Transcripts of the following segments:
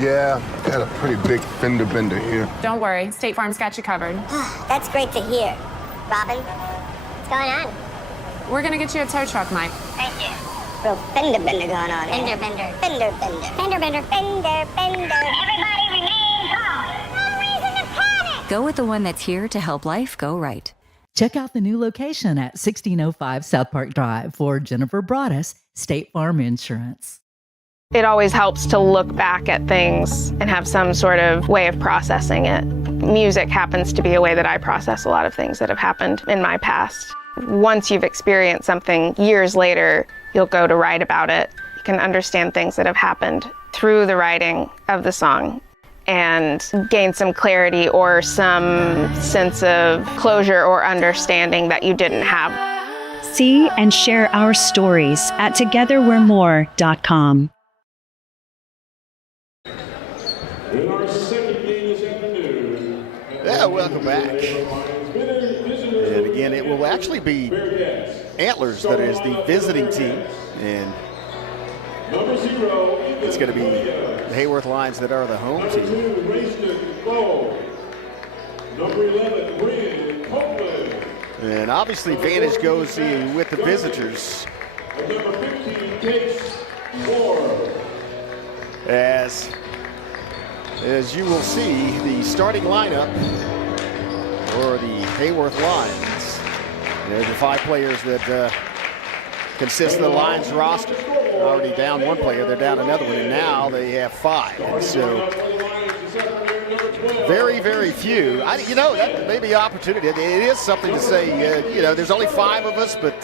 Yeah, got a pretty big fender bender here. Don't worry, State Farm's got you covered. That's great to hear. Robin, what's going on? We're gonna get you a tow truck, Mike. Thank you. Real fender bender going on. Fender bender. Fender bender. Fender bender. Fender bender. Everybody remain calm. No reason to panic. Go with the one that's here to help life go right. Check out the new location at 1605 South Park Drive for Jennifer Broaddus, State Farm Insurance. It always helps to look back at things and have some sort of way of processing it. Music happens to be a way that I process a lot of things that have happened in my past. Once you've experienced something years later, you'll go to write about it. You can understand things that have happened through the writing of the song and gain some clarity or some sense of closure or understanding that you didn't have. See and share our stories at togetherwe'remore.com. In our second game this afternoon. Yeah, welcome back. And again, it will actually be Antlers that is the visiting team. And it's going to be the Haworth Lions that are the home team. Number 11, Rind. And obviously advantage goes with the visitors. And number 15 takes 4. As you will see, the starting lineup for the Haworth Lions. There's the 5 players that consist of the Lions roster. Already down 1 player, they're down another one, and now they have 5. And so very, very few. That may be an opportunity. It is something to say, there's only 5 of us, but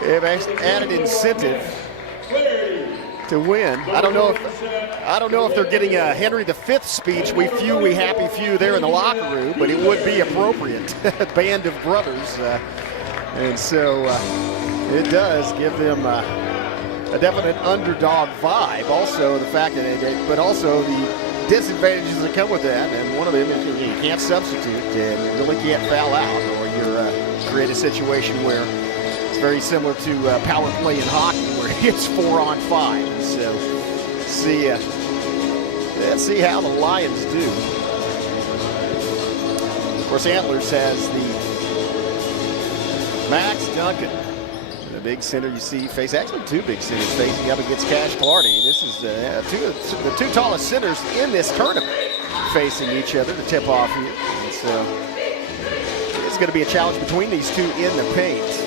they've added incentive to win. I don't know if they're getting a Henry V speech, we happy few there in the locker room, but it would be appropriate. Band of brothers. And so it does give them a definite underdog vibe. Also the fact that but also the disadvantages that come with that. And one of them is you can't substitute and really can't foul out, or you're create a situation where it's very similar to power play in hockey, where it's 4-on-5. So let's see how the Lions do. Of course, Antlers has the Max Duncan, the big center you see face. Actually, 2 big centers facing up against Cash Clardy. This is the 2 tallest centers in this tournament facing each other to tip off here. And so it's going to be a challenge between these 2 in the paint.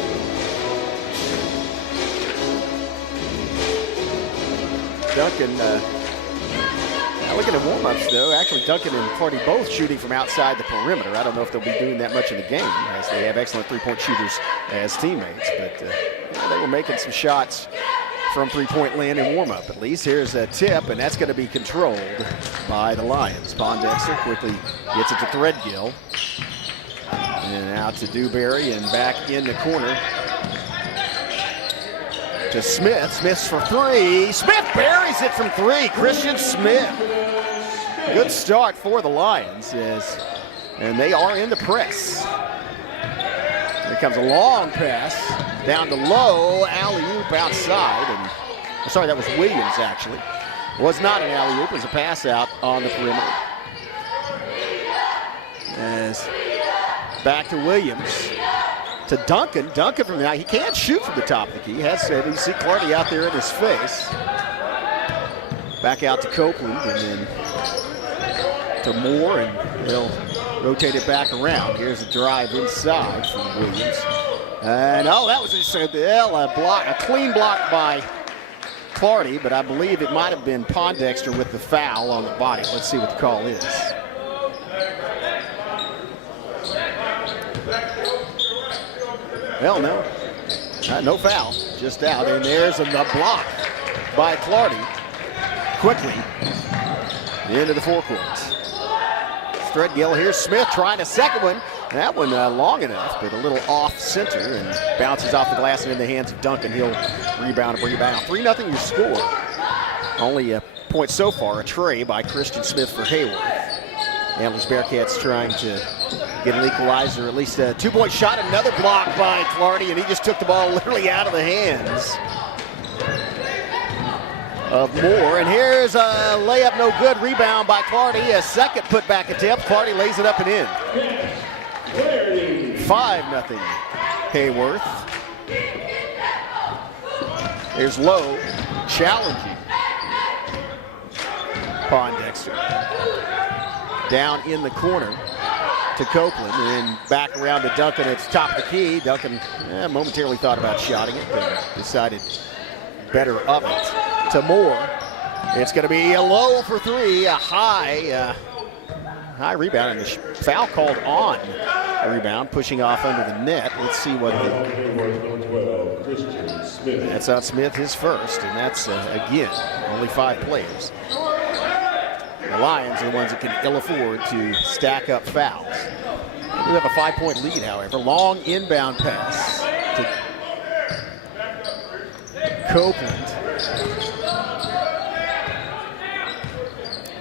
Duncan, looking at warm-ups though, actually Duncan and Clardy both shooting from outside the perimeter. I don't know if they'll be doing that much in the game, as they have excellent 3-point shooters as teammates, but they were making some shots from 3-point land in warm-up at least. Here's a tip, and that's going to be controlled by the Lions. Pondexter quickly gets it to Threadgill, and out to Dewberry, and back in the corner to Smith. Smith's for 3. Smith buries it from 3. Christian Smith. Good start for the Lions, and they are in the press. Here comes a long pass down to Lowe. Alley-oop outside. And sorry, that was Williams actually. It was not an alley-oop. It was a pass out on the perimeter. As back to Williams. To Duncan. Duncan from the, he can't shoot from the top of the key. You see Clardy out there in his face. Back out to Copeland, and then to Moore, and they'll rotate it back around. Here's a drive inside from Williams. And that was just a clean block by Clardy, but I believe it might have been Pondexter with the foul on the body. Let's see what the call is. Well, no foul, just out. And there's a block by Clardy. Quickly, into the forecourt. Threadgill, here's Smith trying a second one. That one long enough, but a little off center, and bounces off the glass and in the hands of Duncan. He'll rebound and bring it back. 3-0 your score. Only a point so far, a tray by Christian Smith for Haworth. Antlers Bearcats trying to get an equalizer, at least a 2-point shot. Another block by Clardy, and he just took the ball literally out of the hands of Moore. And here's a layup, no good. Rebound by Clardy. A second putback attempt. Clardy lays it up and in. 5-0 Haworth. There's Lowe challenging Pondexter. Down in the corner to Copeland, and then back around to Duncan at the top of the key. Duncan momentarily thought about shotting it, but decided better of it. To Moore. It's going to be a low for three, a high rebound, and a foul called on the rebound, pushing off under the net. Let's see what that's on Smith, his first, and that's, again, only 5 players. The Lions are the ones that can ill afford to stack up fouls. We have a 5-point lead, however. Long inbound pass to Copeland.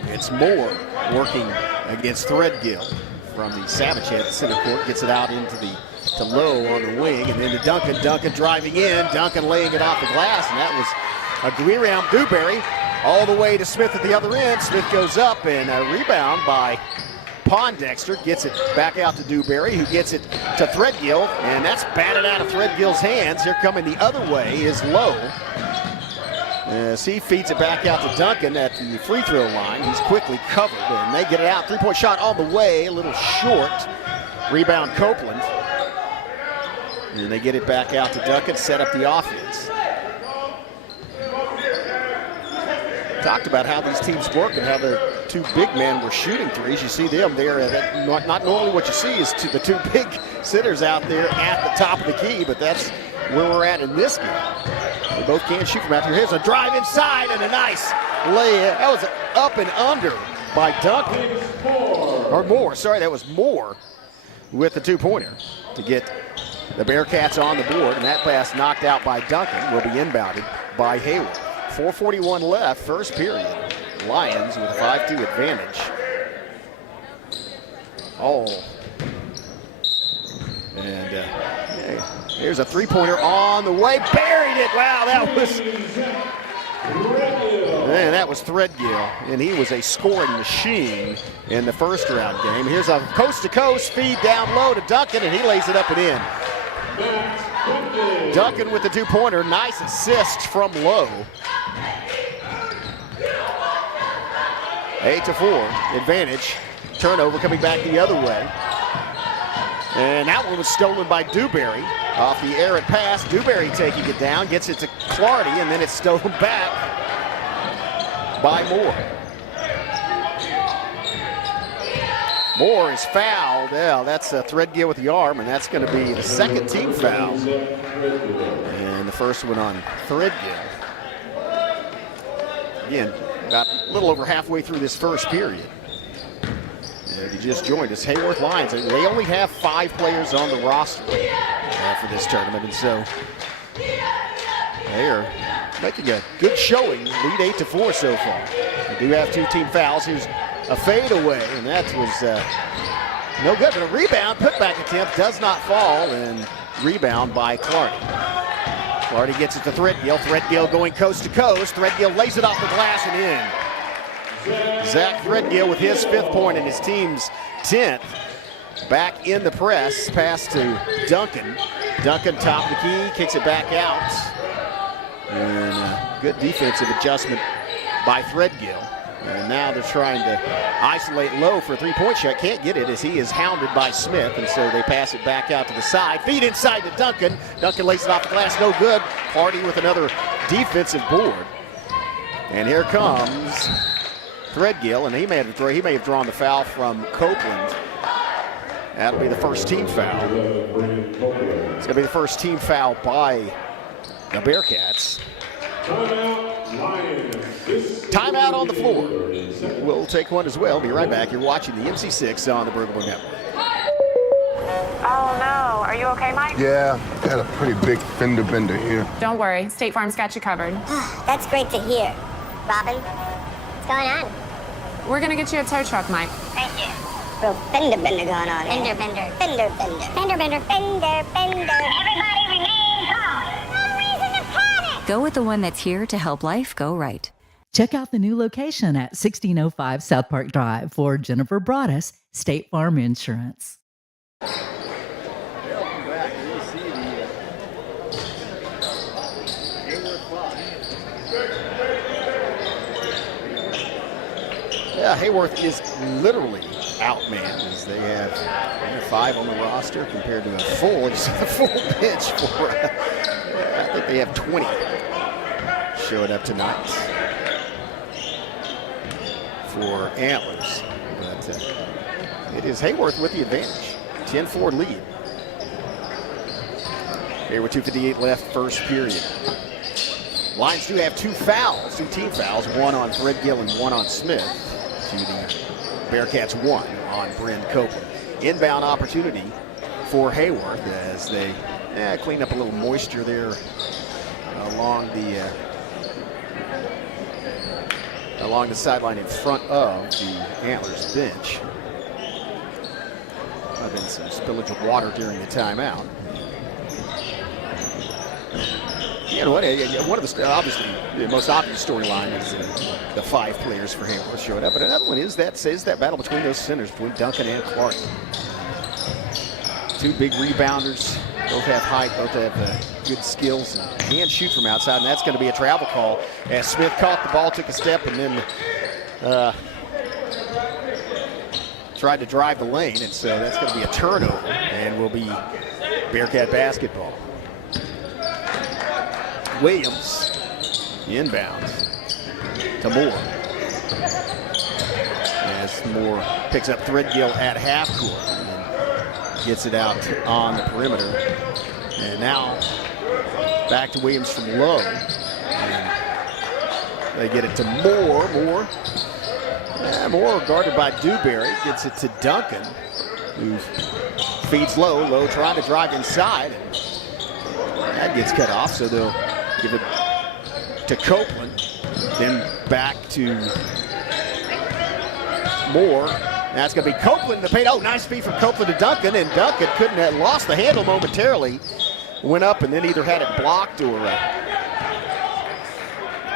It's Moore working against Threadgill from the Savage Head center court. Gets it out into to Lowe on the wing, and then to Duncan. Duncan driving in. Duncan laying it off the glass, and that was a rebound. Dewberry all the way to Smith at the other end. Smith goes up, and a rebound by Pondexter. Gets it back out to Dewberry, who gets it to Threadgill, and that's batted out of Threadgill's hands. Here coming the other way is Lowe. As he feeds it back out to Duncan at the free throw line. He's quickly covered, and they get it out. 3-point shot on the way, a little short. Rebound Copeland. And they get it back out to Duncan, set up the offense. Talked about how these teams work and how the 2 big men were shooting threes. You see them there. Not normally what you see is the 2 big sitters out there at the top of the key, but that's where we're at in this game. They both can shoot from out there. Here's a drive inside and a nice lay. That was up and under by Duncan. Or Moore, sorry, that was Moore with the 2-pointer to get the Bearcats on the board, and that pass knocked out by Duncan will be inbounded by Haworth. 4:41 left, first period. Lions with a 5-2 advantage. And here's a 3-pointer on the way. Buried it. Wow, that was Threadgill, and he was a scoring machine in the first round game. Here's a coast-to-coast feed down low to Duncan, and he lays it up and in. Duncan with the 2-pointer. Nice assist from Lowe. 8-4 advantage. Turnover coming back the other way. And that one was stolen by Dewberry. Off the errant pass, Dewberry taking it down, gets it to Clardy, and then it's stolen back by Moore. Moore is fouled. Yeah, that's Threadgill with the arm, and that's going to be the second team foul. And the first one on Threadgill. Again, got a little over halfway through this first period. If you just joined us, Haworth Lions, they only have 5 players on the roster for this tournament, and so they are making a good showing. Lead 8-4 so far. They do have 2 team fouls. Here's a fadeaway, and that was no good. But a rebound, putback attempt does not fall, and rebound by Clardy. Clardy gets it to Threadgill. Threadgill going coast to coast. Threadgill lays it off the glass and in. Zach Threadgill with his 5th point and his team's 10th. Back in the press, pass to Duncan. Duncan top of the key, kicks it back out. And a good defensive adjustment by Threadgill. And now they're trying to isolate Lowe for a 3-point shot. Can't get it as he is hounded by Smith, and so they pass it back out to the side. Feed inside to Duncan. Duncan lays it off the glass, no good. Hardy with another defensive board. And here comes Threadgill, and he may have drawn the foul from Copeland. That'll be the first team foul. It's going to be the first team foul by the Bearcats. Timeout on the floor. We'll take one as well. Be right back. You're watching the MC6 on the Bergamo Network. Oh no, are you okay, Mike? Yeah, got a pretty big fender bender here. Don't worry, State Farm's got you covered. That's great to hear. Robin, what's going on? We're gonna get you a tow truck, Mike. Thank you. Real fender bender going on. Fender bender. Fender bender. Fender bender. Fender bender. Everybody remain calm. No reason to panic. Go with the one that's here to help life go right. Check out the new location at 1605 South Park Drive for Jennifer Broaddus, State Farm Insurance. Yeah, Haworth is literally outmanned as they have 5 on the roster compared to a full bench for, I think they have 20 showing up tonight for Antlers. But it is Haworth with the advantage, 10-4 lead. Here with 2:58 left, first period. Lions do have 2 fouls, 2 team fouls, 1 on Threadgill and 1 on Smith. To the Bearcats 1 on Bryn Copeland. Inbound opportunity for Haworth as they clean up a little moisture there along the sideline in front of the Antlers bench. Might have been some spillage of water during the timeout. You know what? One of the obviously the most obvious storyline is the 5 players for Haworth showing up, but another one is that battle between those centers, between Duncan and Clark. 2 big rebounders, both have height, both have good skills, and can shoot from outside, and that's going to be a travel call as Smith caught the ball, took a step, and then tried to drive the lane, and so that's going to be a turnover, and will be Bearcat basketball. Williams, inbounds to Moore. As Moore picks up Threadgill at half court and gets it out on the perimeter. And now back to Williams from low. And they get it to Moore. Moore guarded by Dewberry, gets it to Duncan, who feeds low, trying to drive inside. And that gets cut off, so they'll give it to Copeland, then back to Moore. That's going to be Copeland in the paint. Oh, nice feed from Copeland to Duncan, and Duncan couldn't have lost the handle momentarily. Went up and then either had it blocked or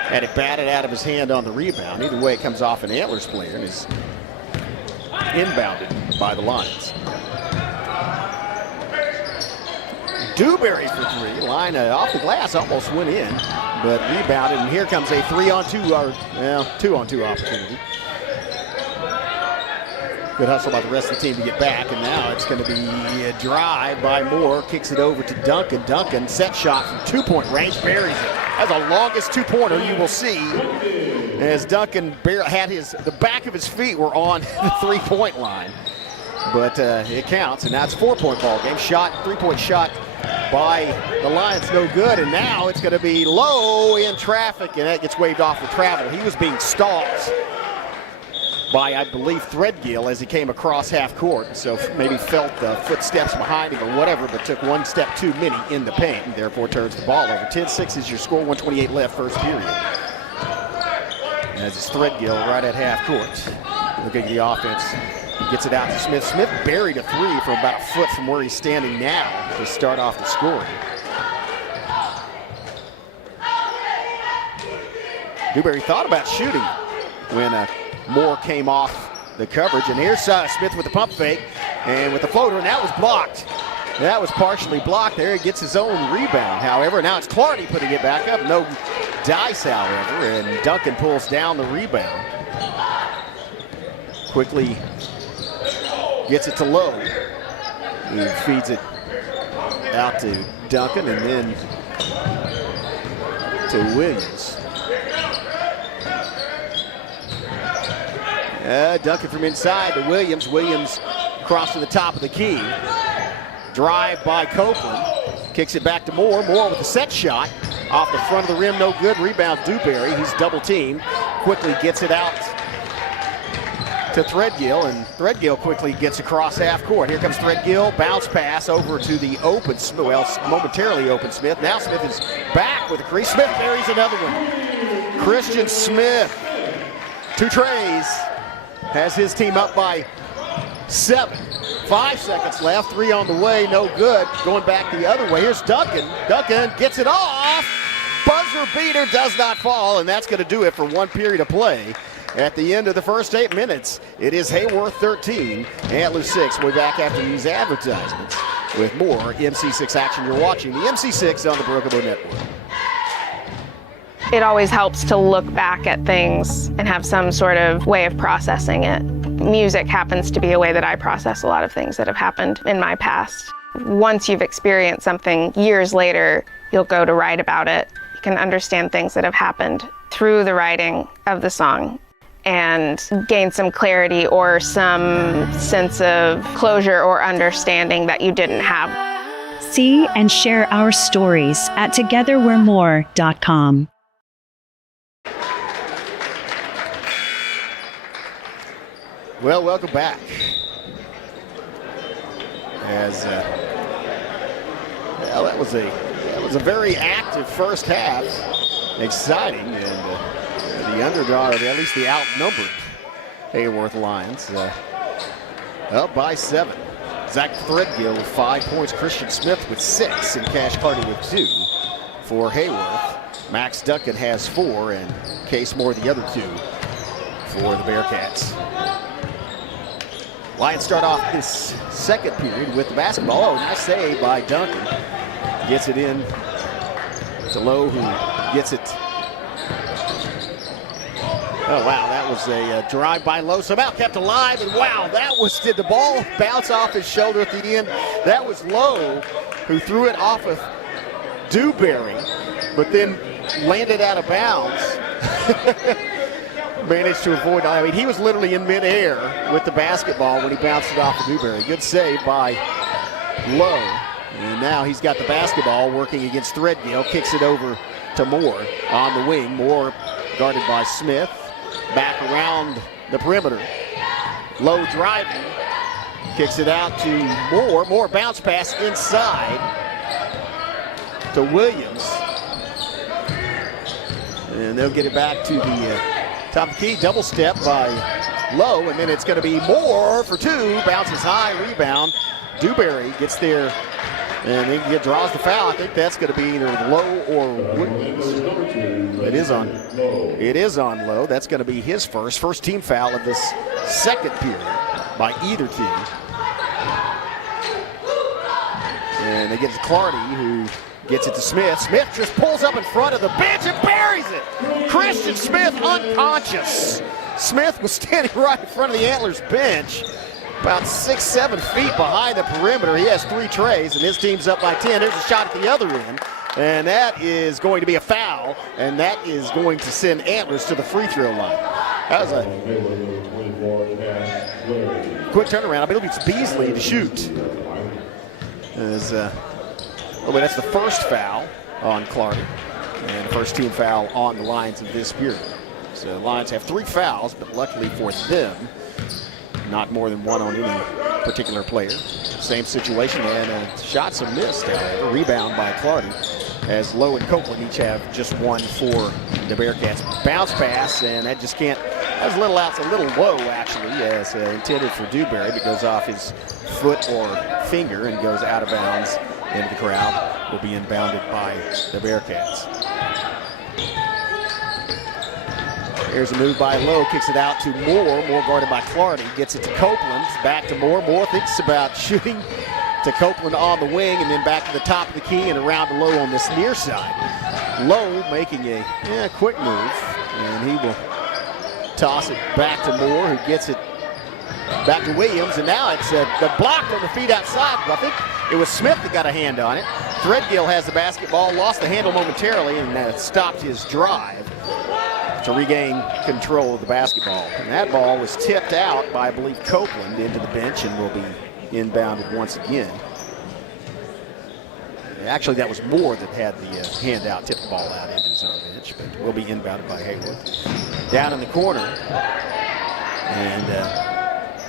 had it batted out of his hand on the rebound. Either way, it comes off an Antlers player and is inbounded by the Lions. Dewberry for 3, line off the glass, almost went in, but rebounded, and here comes a 3-on-2, or 2-on-2 opportunity. Good hustle by the rest of the team to get back, and now it's going to be a drive by Moore, kicks it over to Duncan. Duncan, set shot from 2-point range, buries it. That's the longest 2-pointer you will see, as Duncan had the back of his feet were on the 3-point line. But it counts, and now it's a 4-point ball game. 3-point shot by the Lions, no good, and now it's going to be low in traffic, and that gets waved off for travel. He was being stalked by, I believe, Threadgill as he came across half court, so maybe felt the footsteps behind him or whatever, but took one step too many in the paint, and therefore turns the ball over. 10-6 is your score, 128 left, first period. As it's Threadgill right at half court. Looking at the offense. Gets it out to Smith. Smith buried a 3 from about a foot from where he's standing now to start off the scoring. Dewberry thought about shooting when Moore came off the coverage. And here's Smith with the pump fake and with the floater, and that was blocked. That was partially blocked there. He gets his own rebound, however. Now it's Clardy putting it back up. No dice, however, and Duncan pulls down the rebound. Quickly gets it to Lowe, who feeds it out to Duncan and then to Williams. Duncan from inside to Williams. Williams across to the top of the key. Drive by Copeland. Kicks it back to Moore. Moore with a set shot. Off the front of the rim, no good. Rebound Dewberry. He's double teamed. Quickly gets it out to Threadgill, and Threadgill quickly gets across half court. Here comes Threadgill, bounce pass over to the open, momentarily open Smith. Now Smith is back with a crease. Smith buries another one. Christian Smith, 2 trays, has his team up by 7. 5 seconds left, 3 on the way, no good. Going back the other way, here's Duncan. Duncan gets it off, buzzer beater does not fall, and that's going to do it for one period of play. At the end of the first 8 minutes, it is Haworth 13, Antlers 6. We'll be back after these advertisements with more MC6 action. You're watching the MC6 on the Brookable Network. It always helps to look back at things and have some sort of way of processing it. Music happens to be a way that I process a lot of things that have happened in my past. Once you've experienced something years later, you'll go to write about it. You can understand things that have happened through the writing of the song and gain some clarity or some sense of closure or understanding that you didn't have. See and share our stories at togetherwe'remore.com. Well, welcome back. As well, that was a very active first half, exciting, and the underdog, or at least the outnumbered Haworth Lions, up by 7. Zach Threadgill with 5 points, Christian Smith with 6, and Cash Carty with 2 for Haworth. Max Duncan has 4, and Case Moore the other 2 for the Bearcats. Lions start off this second period with the basketball. Oh, nice save by Duncan. Gets it in to Lowe, who gets it. Oh, wow, that was a drive by Lowe. Somehow kept alive, and wow, did the ball bounce off his shoulder at the end? That was Lowe who threw it off of Dewberry, but then landed out of bounds. Managed to avoid, I mean, he was literally in midair with the basketball when he bounced it off of Dewberry. Good save by Lowe. And now he's got the basketball working against Threadgill, kicks it over to Moore on the wing. Moore guarded by Smith. Back around the perimeter. Lowe driving, kicks it out to Moore. Moore bounce pass inside to Williams. And they'll get it back to the top of the key, double step by Lowe, and then it's going to be Moore for 2. Bounces high, rebound. Dewberry gets there, and then draws the foul. I think that's going to be either Lowe or Williams. It is on Lowe. That's going to be his first team foul of this second period by either team. And they get it to Clardy, who gets it to Smith. Smith just pulls up in front of the bench and buries it. Christian Smith unconscious. Smith was standing right in front of the Antlers bench, about 6-7 feet behind the perimeter. He has 3 trays, and his team's up by 10. There's a shot at the other end, and that is going to be a foul, and that is going to send Antlers to the free throw line. That was a quick turnaround. I believe it's Beasley to shoot. That's the first foul on Clardy, and first team foul on the Lions in this period. So the Lions have 3 fouls, but luckily for them, not more than 1 on any particular player. Same situation, and shots are missed. A rebound by Clardy, as Lowe and Copeland each have just 1 for the Bearcats. Bounce pass, and that just can't. That was a little low actually, as intended for Dewberry, but goes off his foot or finger and goes out of bounds into the crowd. Will be inbounded by the Bearcats. Here's a move by Lowe, kicks it out to Moore. Moore guarded by Clardy, gets it to Copeland. Back to Moore. Moore thinks about shooting to Copeland on the wing, and then back to the top of the key and around to Lowe on this near side. Lowe making a quick move, and he will toss it back to Moore, who gets it back to Williams, and now it's the block on the feet outside. I think it was Smith that got a hand on it. Threadgill has the basketball, lost the handle momentarily, and stopped his drive to regain control of the basketball. And that ball was tipped out by, I believe, Copeland into the bench and will be inbounded once again. Actually, that was Moore that had the hand out, tipped the ball out into his own bench, but will be inbounded by Haworth. Down in the corner, and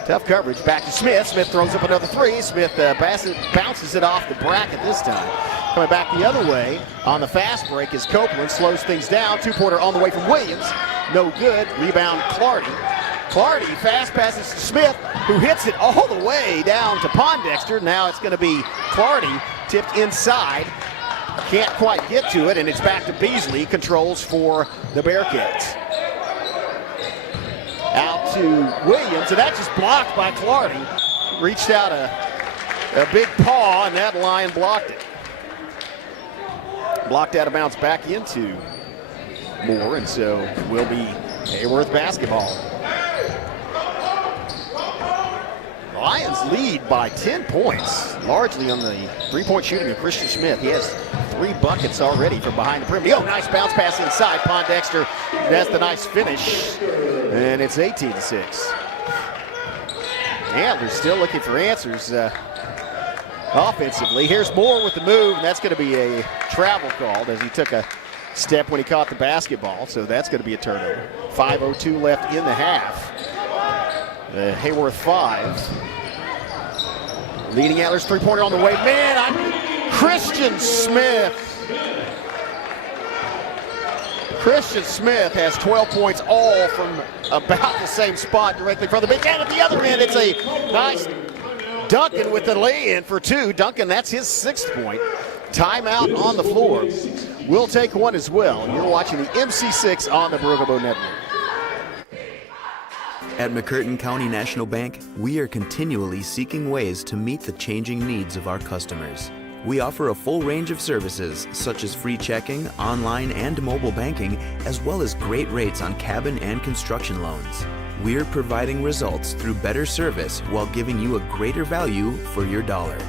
tough coverage, back to Smith. Smith throws up another 3. Smith bounces it off the bracket this time. Coming back the other way on the fast break is Copeland, slows things down. 2-pointer on the way from Williams. No good. Rebound Clardy. Clardy fast passes to Smith, who hits it all the way down to Pondexter. Now it's going to be Clardy tipped inside can't quite get to it, and it's back to Beasley. Controls for the Bearcats. Out to Williams, and that just blocked by Clardy. Reached out a big paw, and that Lion blocked it. Blocked out of bounds back into Moore, and so will be Haworth basketball. Lions lead by 10 points, largely on the three-point shooting of Christian Smith. He has 3 buckets already from behind the perimeter. Oh, nice bounce pass inside. Pondexter, that's the nice finish, and it's 18-6. Antlers still looking for answers offensively. Here's Moore with the move, and that's going to be a travel called as he took a step when he caught the basketball, so that's going to be a turnover. 5:02 left in the half. Haworth 5. Leading Antlers three-pointer on the way. Man, Christian Smith. Christian Smith has 12 points, all from about the same spot directly from the bench. And at the other end, it's a nice Duncan with the lay-in for 2. Duncan, that's his 6th point. Timeout on the floor. We'll take one as well. You're watching the MC6 on the Brugabo Network. At McCurtain County National Bank, we are continually seeking ways to meet the changing needs of our customers. We offer a full range of services such as free checking, online and mobile banking, as well as great rates on cabin and construction loans. We're providing results through better service while giving you a greater value for your dollar.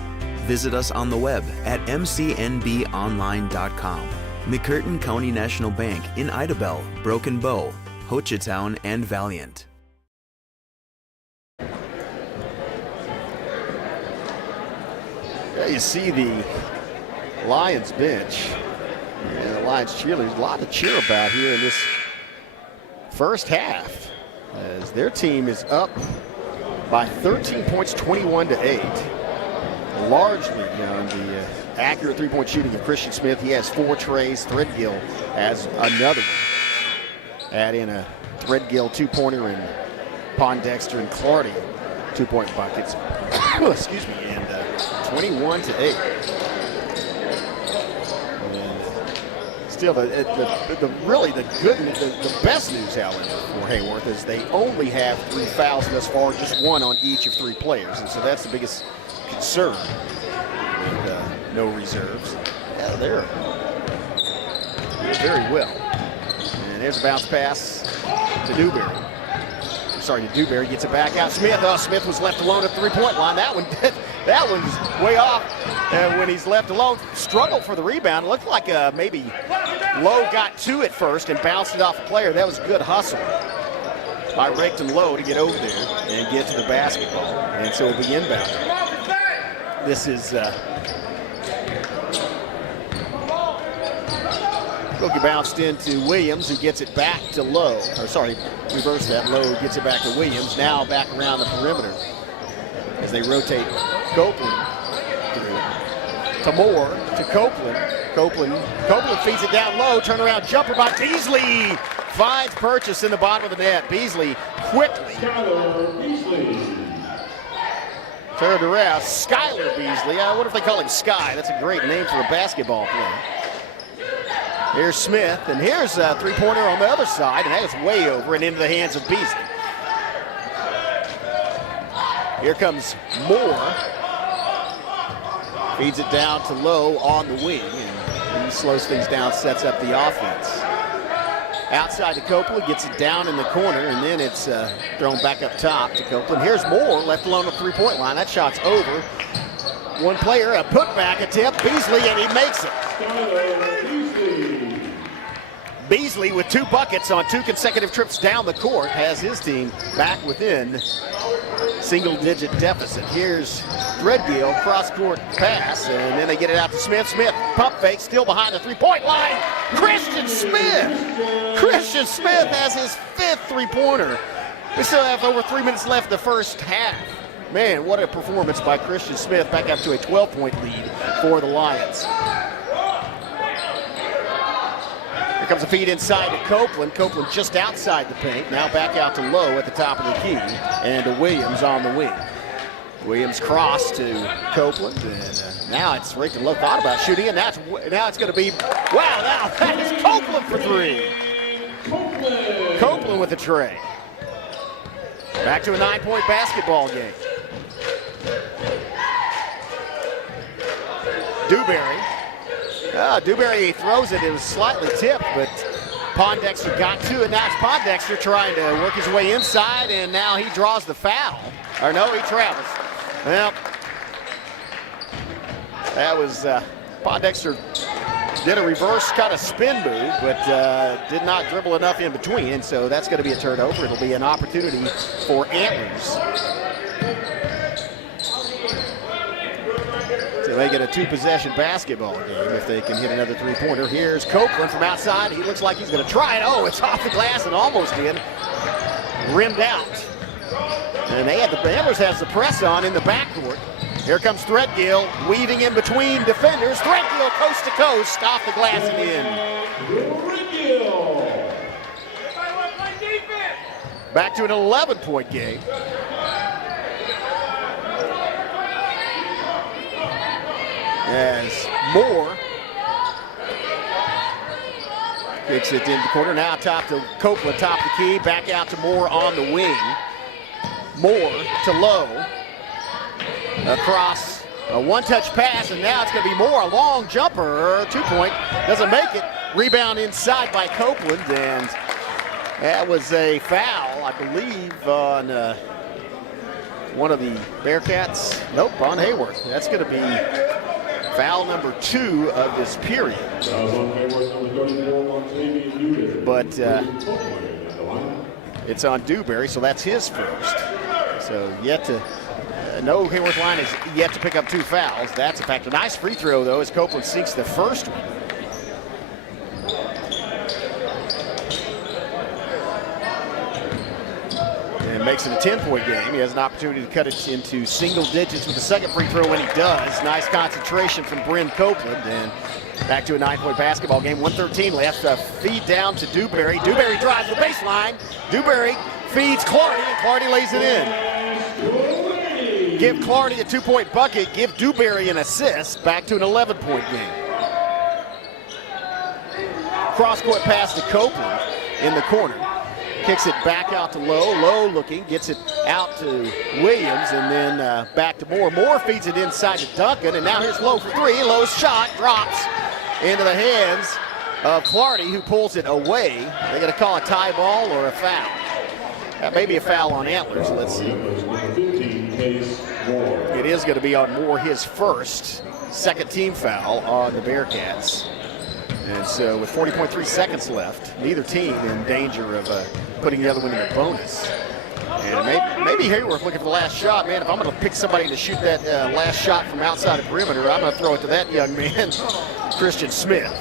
Visit us on the web at mcnbonline.com. McCurtain County National Bank in Idabel, Broken Bow, Hochatown, and Valiant. Yeah, you see the Lions bench and the Lions cheerleaders. A lot to cheer about here in this first half, as their team is up by 13 points, 21-8. Largely on the accurate three-point shooting of Christian Smith. He has 4 trays. Threadgill has another one. Add in a Threadgill 2-pointer and Pondexter and Clardy 2-point buckets. Excuse me. And 21-8. And still, the best news, however, for Haworth is they only have 3 fouls thus far, just 1 on each of 3 players, and so that's the biggest concern. And no reserves. Yeah, they're very well. And there's a bounce pass to Dewberry. Sorry, to Dewberry, gets it back out. Smith, Smith was left alone at the 3-point line. That one's way off. And when he's left alone, struggled for the rebound. It looked like maybe Lowe got to it first and bounced it off a player. That was a good hustle by Rickton Lowe to get over there and get to the basketball. And so it'll be inbound. This is Cookie bounced into Williams, who gets it back to Lowe. Or sorry, reverse that. Lowe gets it back to Williams. Now back around the perimeter as they rotate Copeland through. To Moore, to Copeland. Copeland feeds it down low. Turnaround jumper by Beasley. Finds purchase in the bottom of the net. Beasley quickly turned around. Skylar Beasley. I wonder if they call him Sky. That's a great name for a basketball player. Here's Smith, and here's a 3-pointer on the other side, and that is way over and into the hands of Beasley. Here comes Moore. Feeds it down to Lowe on the wing, and he slows things down, sets up the offense. Outside to Copeland, gets it down in the corner, and then it's thrown back up top to Copeland. Here's Moore, left alone at the 3-point line. That shot's over. One player, a putback attempt, Beasley, and he makes it. Beasley with 2 buckets on 2 consecutive trips down the court has his team back within single-digit deficit. Here's Threadgill, cross-court pass, and then they get it out to Smith. Smith, pump fake, still behind the 3-point line. Christian Smith! Christian Smith has his 5th 3-pointer. We still have over 3 minutes left in the first half. Man, what a performance by Christian Smith, back up to a 12-point lead for the Lions. Here comes a feed inside to Copeland. Copeland just outside the paint. Now back out to Lowe at the top of the key. And to Williams on the wing. Williams cross to Copeland, and now it's Rick and Lowe thought about shooting, and now it's going to be, wow, now that is Copeland for three. Copeland with the tray. Back to a 9-point basketball game. Dewberry throws it. It was slightly tipped, but Pondexter got to it. Now it's Pondexter trying to work his way inside, and now he draws the foul. Or no, he travels. Well, that was Pondexter did a reverse kind of spin move, but did not dribble enough in between, so that's going to be a turnover. It'll be an opportunity for Antlers to make it a two-possession basketball game if they can hit another three-pointer. Here's Copeland from outside. He looks like he's going to try it. Oh, it's off the glass and almost in. Rimmed out. And the Antlers has the press on in the backcourt. Here comes Threadgill, weaving in between defenders. Threadgill coast to coast, off the glass and in. Back to an 11-point game. As Moore kicks it in the corner. Now top to Copeland, top the key. Back out to Moore on the wing. Moore to Lowe. Across a one-touch pass, and now it's going to be Moore. A long jumper, 2-point. Doesn't make it. Rebound inside by Copeland, and that was a foul, I believe, on one of the Bearcats. Nope, on Haworth. That's going to be foul number 2 of this period. But it's on Dewberry, so that's his first. So yet to, no Haworth line is yet to pick up 2 fouls. That's a factor. Nice free throw, though, as Copeland sinks the first one. And makes it a 10-point game. He has an opportunity to cut it into single digits with the second free throw when he does. Nice concentration from Bryn Copeland, and back to a 9-point basketball game. 1:13 left. Feed down to Dewberry. Dewberry drives the baseline. Dewberry feeds Clardy, and Clardy lays it in. Give Clardy a 2-point bucket. Give Dewberry an assist. Back to an 11-point game. Cross-court pass to Copeland in the corner. Kicks it back out to Lowe. Lowe looking, gets it out to Williams, and then back to Moore. Moore feeds it inside to Duncan, and now here's Lowe for 3. Lowe's shot drops into the hands of Clardy, who pulls it away. They're going to call a tie ball or a foul. That may be a foul on Antlers. Let's see. It is going to be on Moore, his first second team foul on the Bearcats. And so with 40.3 seconds left, neither team in danger of putting the other one in a bonus. And maybe Haworth looking for the last shot. Man, if I'm going to pick somebody to shoot that last shot from outside the perimeter, I'm going to throw it to that young man, Christian Smith.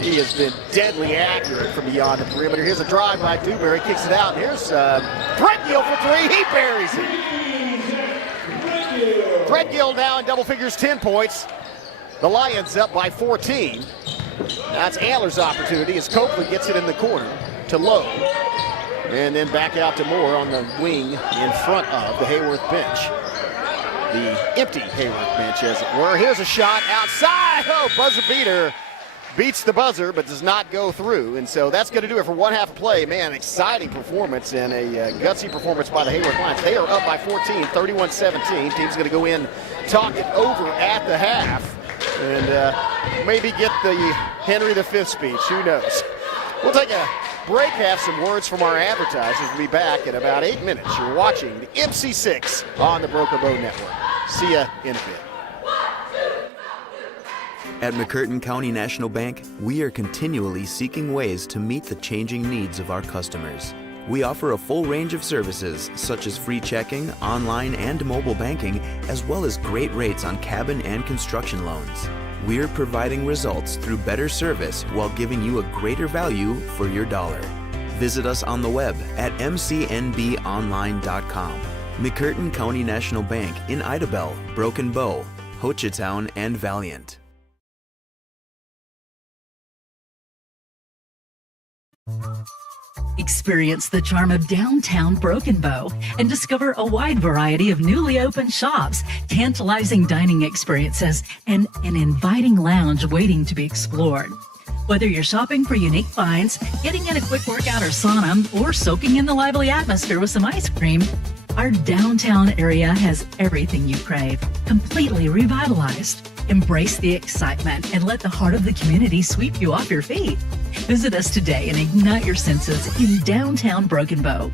He has been deadly accurate from beyond the perimeter. Here's a drive by Dewberry, kicks it out. Here's Threadgill for 3. He buries it. Threadgill now in double figures, 10 points. The Lions up by 14. That's Antlers' opportunity as Copeland gets it in the corner to Lowe. And then back out to Moore on the wing in front of the Haworth bench. The empty Haworth bench, as it were. Here's a shot outside. Oh, buzzer beater. Beats the buzzer, but does not go through. And so that's going to do it for one half of play. Man, exciting performance and a gutsy performance by the Haworth Lions. They are up by 14, 31-17. Team's going to go in, talk it over at the half, and maybe get the Henry V speech. Who knows? We'll take a break, have some words from our advertisers. We'll be back in about 8 minutes. You're watching the MC6 on the Broker Bow Network. See ya in a bit. At McCurtain County National Bank, we are continually seeking ways to meet the changing needs of our customers. We offer a full range of services such as free checking, online and mobile banking, as well as great rates on cabin and construction loans. We're providing results through better service while giving you a greater value for your dollar. Visit us on the web at mcnbonline.com. McCurtain County National Bank in Idabel, Broken Bow, Hochatown, and Valiant. Experience the charm of downtown Broken Bow and discover a wide variety of newly opened shops, tantalizing dining experiences, and an inviting lounge waiting to be explored. Whether you're shopping for unique finds, getting in a quick workout or sauna, or soaking in the lively atmosphere with some ice cream, our downtown area has everything you crave, completely revitalized. Embrace the excitement and let the heart of the community sweep you off your feet. Visit us today and ignite your senses in downtown Broken Bow.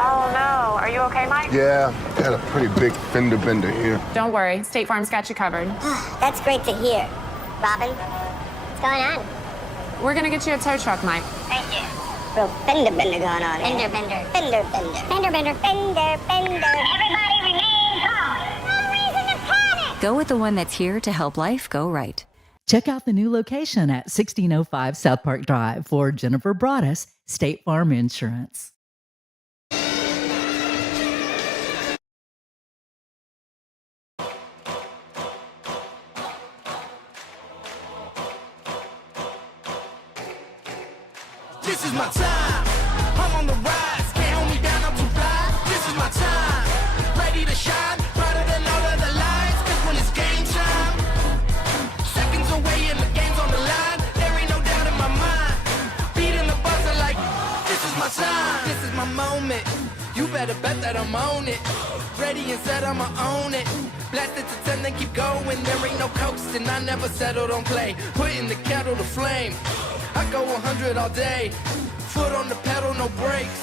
Oh no, are you okay, Mike? Yeah, got a pretty big fender bender here. Don't worry, State Farm's got you covered. That's great to hear. Robin, what's going on? We're gonna get you a tow truck, Mike. Thank you. Real fender bender going on. Fender bender. Fender bender. Fender bender. Fender bender. Everybody remain calm. No reason to panic. Go with the one that's here to help life go right. Check out the new location at 1605 South Park Drive for Jennifer Broaddus, State Farm Insurance. This is my time. I'm on the rise. Can't hold me down, I'm too fly. This is my time. Ready to shine, brighter than all of the lights. Cause when it's game time, seconds away and the game's on the line. There ain't no doubt in my mind. Beating the buzzer like, this is my time. This is my moment. You better bet that I'm on it. Ready and set, I'ma own it. Blast it to 10, then keep going. There ain't no coasting, I never settled on play. Putting the kettle to flame. I go 100 all day. Foot on the pedal, no brakes.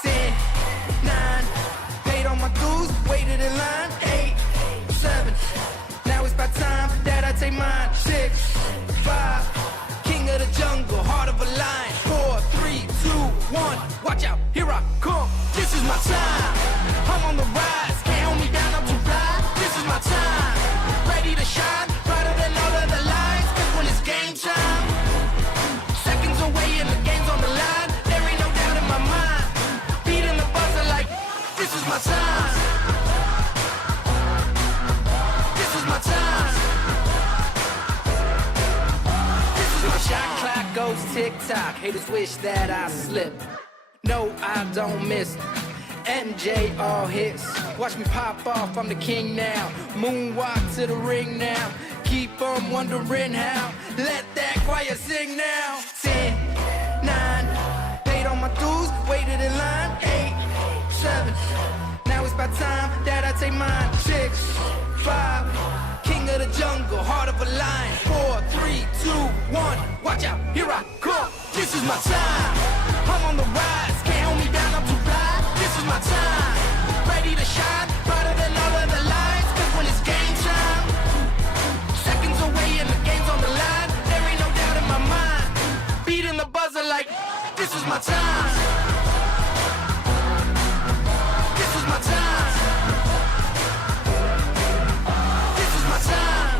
10, 9, paid all my dues, waited in line. 8, 7, now it's about time that I take mine. 6, 5, king of the jungle, heart of a lion. 4, 3, 2, 1, watch out, here I come. This is my time. I'm on the rise, can't hold me down, I'm too fly. This is my time. Ready to shine, brighter than all of the lights. Cause when it's game time, seconds away and the game's on the line. There ain't no doubt in my mind. Beating the buzzer like, this is my time. This is my time. This is my shot clock goes tick-tock. Haters wish that I slip. No, I don't miss. MJ all hits. Watch me pop off, I'm the king now. Moonwalk to the ring now. Keep on wondering how. Let that choir sing now. 10, 9, paid all my dues, waited in line. 8, 7, now it's about time that I take mine. 6, 5, king of the jungle, heart of a lion. 4, 3, 2, 1, watch out, here I come. This is my time. I'm on the rise, can't hold me down, I'm too fly. This is my time. Ready to shine, brighter than all of the lights. Cause when it's game time, seconds away and the game's on the line. There ain't no doubt in my mind. Beating the buzzer like, this is my time. This is my time. This is my time.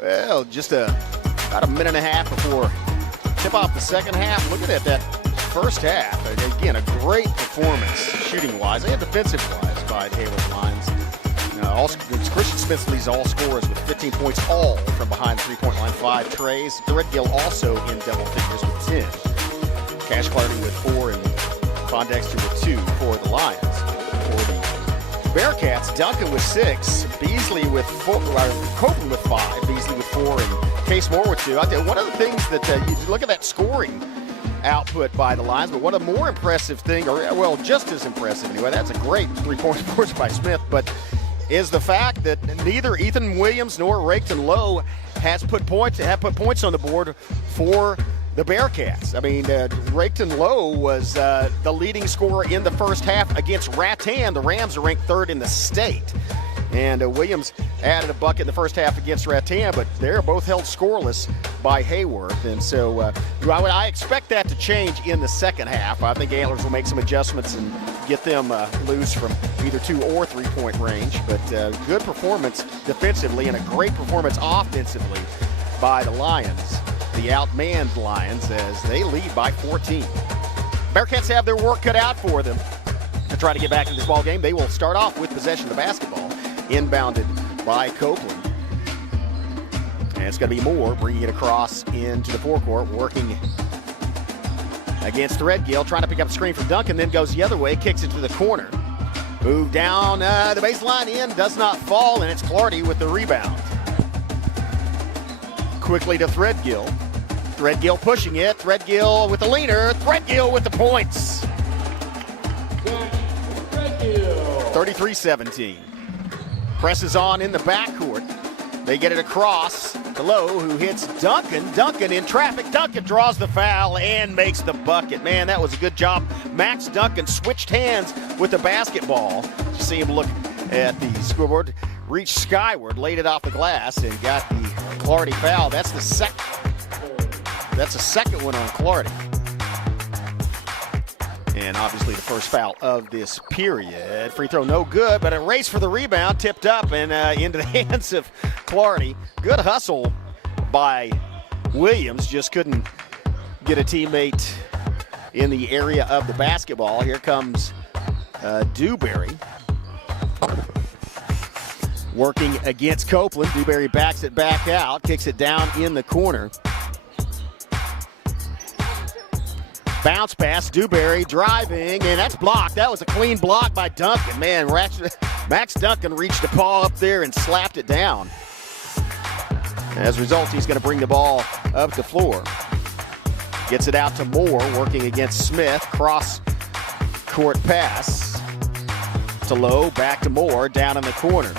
Well, just about a minute and a half before tip off the second half. Looking at that first half, again, a great performance shooting-wise and defensive-wise by the Haworth Lions. Christian Smith leads all scorers with 15 points, all from behind the three-point line, 5 trays. Threadgill also in double figures with 10. Cash Clardy with 4 and Pondexter with 2 for the Lions. For the Bearcats, Duncan with 6, Beasley with 4, Copeland with 5, Beasley with 4, and Case Moore with 2. I'll tell you, one of the things that you look at that scoring output by the Lions, but one of the more impressive thing, or well, just as impressive anyway, that's a great three-point scores by Smith, but is the fact that neither Ethan Williams nor Raketon Lowe have put points on the board for the Bearcats. I mean, Raketon Lowe was the leading scorer in the first half against Rattan. The Rams are ranked 3rd in the state. And Williams added a bucket in the first half against Rattan, but they're both held scoreless by Haworth. And so I expect that to change in the second half. I think Antlers will make some adjustments and get them loose from either 2 or 3-point range. But good performance defensively and a great performance offensively by the Lions. The outmanned Lions as they lead by 14. Bearcats have their work cut out for them to try to get back in this ball game. They will start off with possession of the basketball, inbounded by Copeland. And it's going to be Moore bringing it across into the forecourt, working against Threadgill, trying to pick up a screen from Duncan, then goes the other way, kicks it to the corner. Move down the baseline in, does not fall, and it's Clardy with the rebound. Quickly to Threadgill. Threadgill pushing it. Threadgill with the leaner. Threadgill with the points. 33-17. Presses on in the backcourt. They get it across to Lowe, who hits Duncan. Duncan in traffic. Duncan draws the foul and makes the bucket. Man, that was a good job. Max Duncan switched hands with the basketball. You see him look at the scoreboard, reached skyward, laid it off the glass, and got the Clardy foul. That's the second one on Clardy. And obviously the first foul of this period. Free throw no good, but a race for the rebound, tipped up and into the hands of Clardy. Good hustle by Williams, just couldn't get a teammate in the area of the basketball. Here comes Dewberry. Working against Copeland. Dewberry backs it back out, kicks it down in the corner. Bounce pass, Dewberry driving, and that's blocked. That was a clean block by Duncan. Man, Max Duncan reached the ball up there and slapped it down. As a result, he's going to bring the ball up the floor. Gets it out to Moore, working against Smith. Cross-court pass to Lowe, back to Moore, down in the corner.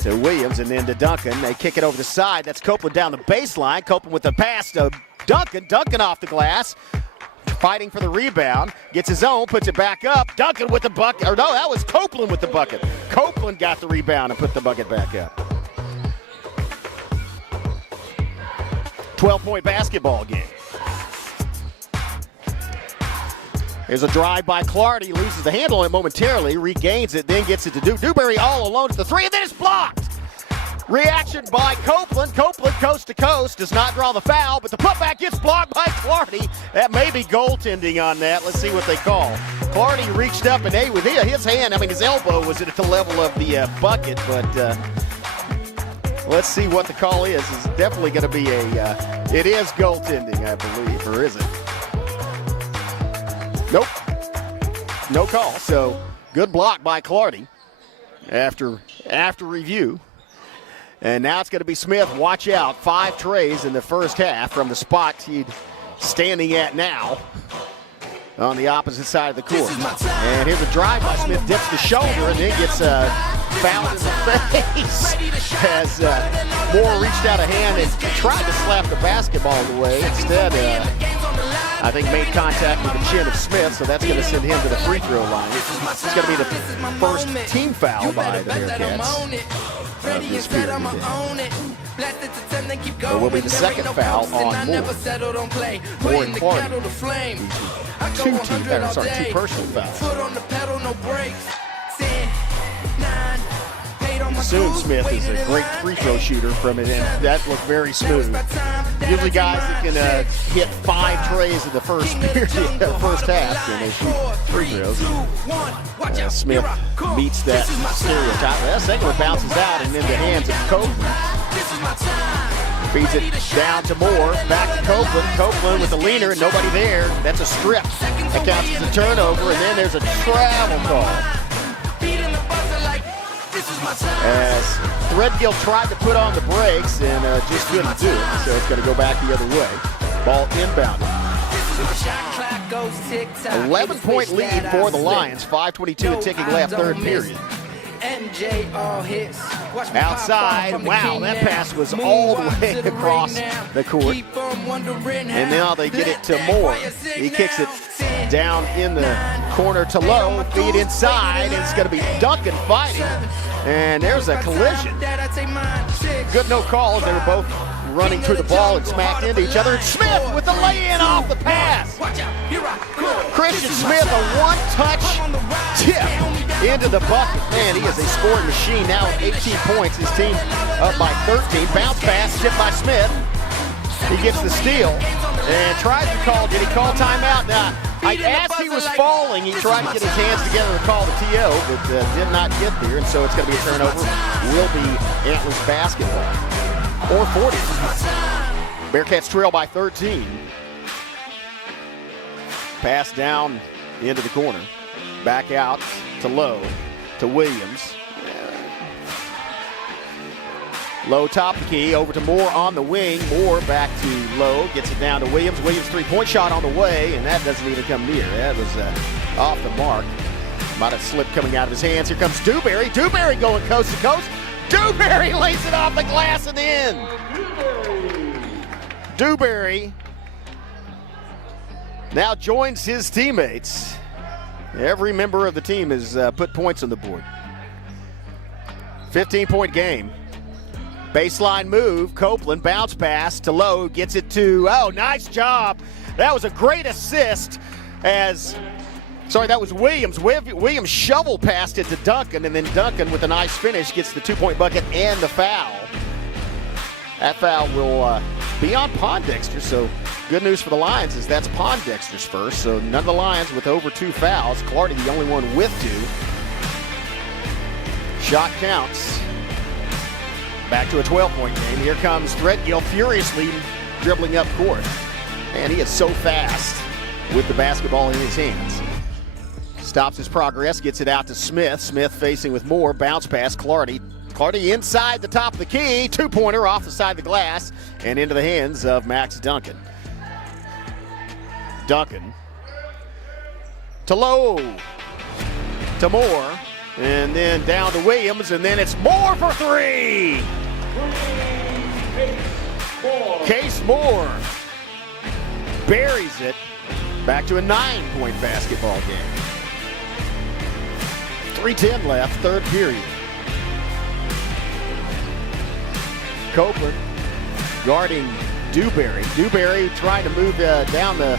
To Williams, and then to Duncan. They kick it over the side. That's Copeland down the baseline. Copeland with the pass to Duncan. Duncan off the glass. Fighting for the rebound. Gets his own, puts it back up. Duncan with the bucket. Or no, that was Copeland with the bucket. Copeland got the rebound and put the bucket back up. 12-point basketball game. There's a drive by Clardy, loses the handle on it momentarily, regains it, then gets it to Dewberry all alone at the 3, and then it's blocked. Reaction by Copeland. Copeland coast to coast, does not draw the foul, but the putback gets blocked by Clardy. That may be goaltending on that. Let's see what they call. Clardy reached up and with his hand, his elbow was at the level of the bucket, but let's see what the call is. It's definitely going to be it is goaltending, I believe, or is it? Nope. No call. So good block by Clardy after review. And now it's going to be Smith. Watch out. 5 trays in the first half from the spot he's standing at now on the opposite side of the court. And here's a drive by Smith. Dips the shoulder and then gets fouled in the face as Moore reached out a hand and tried to slap the basketball away. Instead, I think made contact with the chin of Smith, so that's going to send him to the free throw line. It's going to be the first team foul by the Bearcats. This period. It will be the second foul on Moore. Moore and Clardy. Two personal fouls. assume Smith is a great free throw shooter from it, and that looked very smooth. Usually guys that can hit 5 trays in the first period, first half, and they shoot free throws. Smith meets that stereotype. That second one bounces out and into the hands of Copeland. Feeds it down to Moore, back to Copeland. Copeland with the leaner and nobody there. That's a strip. That counts as a turnover, and then there's a travel call. As Threadgill tried to put on the brakes and just couldn't do it, so it's going to go back the other way. Ball inbounded. 11-point lead for the Lions. 5:22 ticking left, third period. Outside, wow, that pass was all the way across the court. And now they get it to Moore. He kicks it down in the corner to Lowe, feed inside, and it's going to be Duncan fighting. And there's a collision. Good no calls. They were both running through the ball and smacked into each other. And Smith with the lay-in off the pass. Christian Smith, a one-touch tip into the bucket. Man, he is a scoring machine now with 18 points. His team up by 13. Bounce pass, tipped by Smith. He gets the steal and tries to call. Did he call timeout? Now, as he was falling, he tried to get his hands together to call the TO, but did not get there, and so it's going to be a turnover. Will be Antlers basketball. 4:40. Bearcats trail by 13. Pass down into the corner. Back out to Lowe, to Williams. Lowe top the key, over to Moore on the wing. Moore back to Lowe, gets it down to Williams. Williams three-point shot on the way, and that doesn't even come near. That was off the mark. Might have slipped coming out of his hands. Here comes Dewberry. Dewberry going coast to coast. Dewberry lays it off the glass and in. Dewberry now joins his teammates. Every member of the team has put points on the board. 15-point game. Baseline move, Copeland, bounce pass to Lowe, gets it to, oh, nice job. That was a great assist that was Williams. Williams shovel passed it to Duncan, and then Duncan with a nice finish gets the 2-point bucket and the foul. That foul will be on Pondexter, so good news for the Lions is that's Pondexter's first, so none of the Lions with over 2 fouls. Clardy the only one with 2. Shot counts. Back to a 12-point game. Here comes Threadgill furiously dribbling up court. Man, he is so fast with the basketball in his hands. Stops his progress, gets it out to Smith. Smith facing with Moore. Bounce pass, Clardy. Clardy inside the top of the key. 2-pointer off the side of the glass and into the hands of Max Duncan. Duncan to Lowe. To Moore. And then down to Williams, and then it's Moore for 3. Case Moore buries it. Back to a 9-point basketball game. 3:10 left, third period. Copeland guarding Dewberry. Dewberry trying to move down the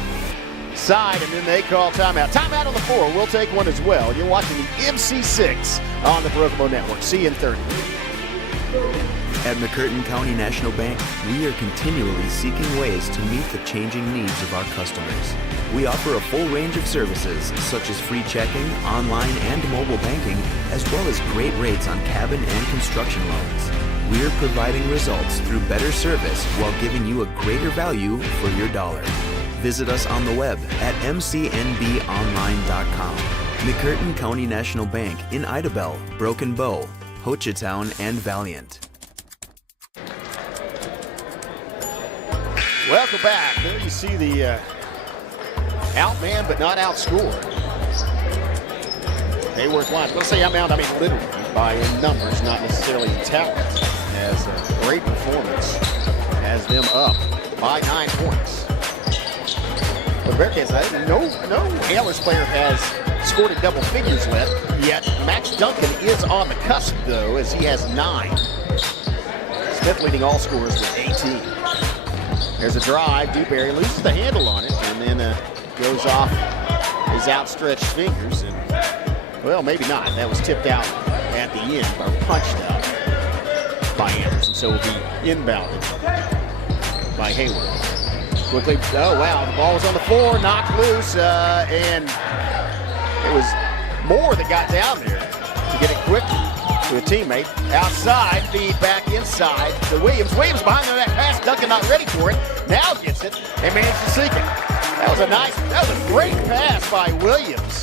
side, and then they call timeout. Timeout on the floor. We'll take one as well. You're watching the MC6 on the Brookmo Network. See you in 30. At McCurtain County National Bank, we are continually seeking ways to meet the changing needs of our customers. We offer a full range of services, such as free checking, online and mobile banking, as well as great rates on cabin and construction loans. We're providing results through better service while giving you a greater value for your dollar. Visit us on the web at mcnbonline.com. McCurtain County National Bank in Idabel, Broken Bow, Hochatown, and Valiant. Welcome back. There you see the outman but not outscored. Haworth Lions. When I say outman, I mean literally by numbers, not necessarily talent. As a great performance has them up by 9 points. For the Bearcats, no Antlers player has scored in double figures yet. Max Duncan is on the cusp, though, as he has 9. Smith leading all scorers with 18. There's a drive. Dewberry loses the handle on it and then goes off his outstretched fingers. And, well, maybe not. That was tipped out at the end, or punched out by Antlers, and so will be inbounded by Haworth. Quickly, oh wow, the ball was on the floor, knocked loose, and it was Moore that got down there to get it quickly to a teammate. Outside, feed back inside to Williams. Williams behind the pass, Duncan not ready for it. Now gets it and managed to sink it. That was a great pass by Williams.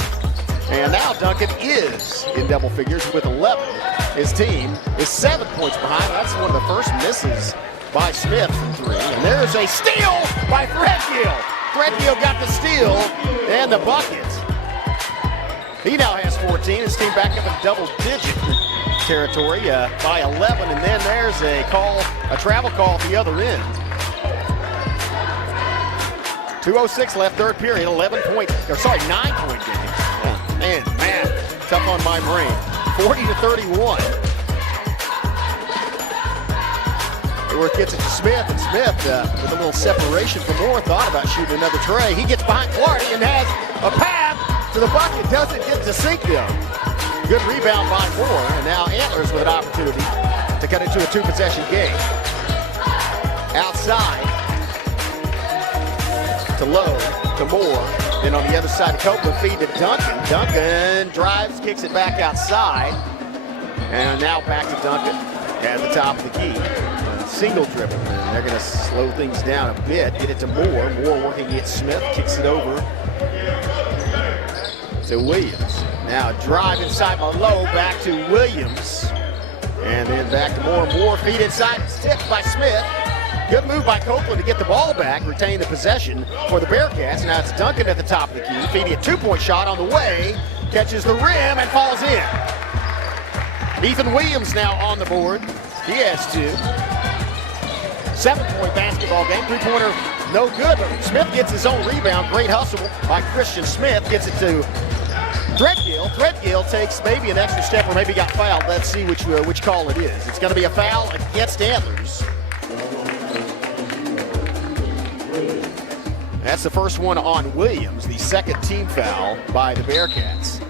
And now Duncan is in double figures with 11. His team is 7 points behind. That's one of the first misses by Smith from 3. And there's a steal by Threadgill. Threadgill got the steal and the bucket. He now has 14. His team back up in double-digit territory by 11. And then there's a travel call at the other end. 2:06 left, third period, 9-point game. Man, tough on my brain. 40-31. Haworth gets it to Smith, and Smith, with a little separation from Moore, thought about shooting another tray. He gets behind Clardy and has a path to the bucket. Doesn't get to sink though. Good rebound by Moore, and now Antlers with an opportunity to cut into a 2-possession game. Outside to Lowe, to Moore, and on the other side of Copeland, feed to Duncan. Duncan drives, kicks it back outside, and now back to Duncan at the top of the key. Single dribble, and they're going to slow things down a bit. Get it to Moore. Moore working against Smith, kicks it over to Williams. Now drive inside Lowe, back to Williams, and then back to Moore. Moore feed inside, it's tipped by Smith. Good move by Copeland to get the ball back, retain the possession for the Bearcats. Now it's Duncan at the top of the key, feeding a 2-point shot on the way, catches the rim and falls in. Ethan Williams now on the board. He has 2. 7-point basketball game, 3-pointer, no good. But Smith gets his own rebound. Great hustle by Christian Smith. Gets it to Threadgill. Threadgill takes maybe an extra step or maybe got fouled. Let's see which call it is. It's going to be a foul against Antlers. That's the first one on Williams, the second team foul by the Bearcats.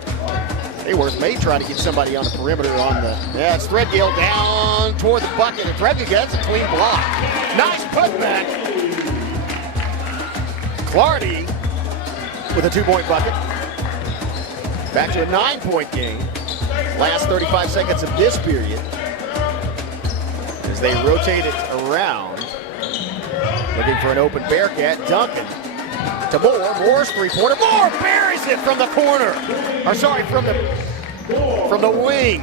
Haworth may try to get somebody on the perimeter on the... Yeah, it's Threadgill down toward the bucket, and Threadgill gets a clean block. Nice putback. Clardy with a 2-point bucket. Back to a 9-point game. Last 35 seconds of this period. As they rotate it around. Looking for an open Bearcat. Duncan to Moore. Moore's 3-pointer. Moore buries it from the corner. Or sorry, from the wing.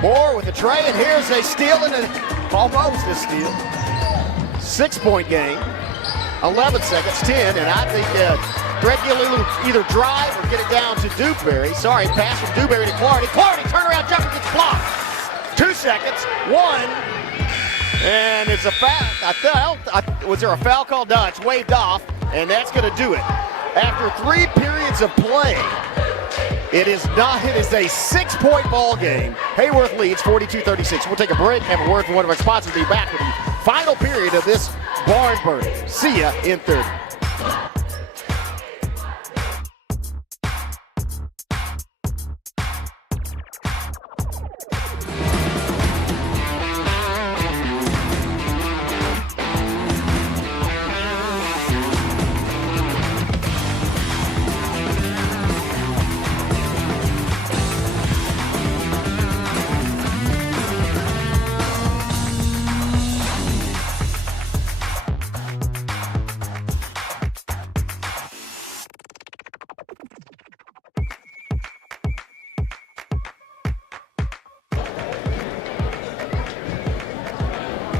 Moore with a tray, and here's a steal and almost a steal. 6-point game. 11 seconds, 10, and I think Threadgill will either drive or get it down to Dewberry. Sorry, pass from Dewberry to Clardy. Clardy, turnaround jumper gets blocked. 2 seconds, 1. And it's a foul. Was there a foul call? No, it's waved off, and that's going to do it. After 3 periods of play, it is not. It is a 6-point ball game. Haworth leads 42-36. We'll take a break, have a word from one of our sponsors. We'll be back with the final period of this barn burner. See ya in 30.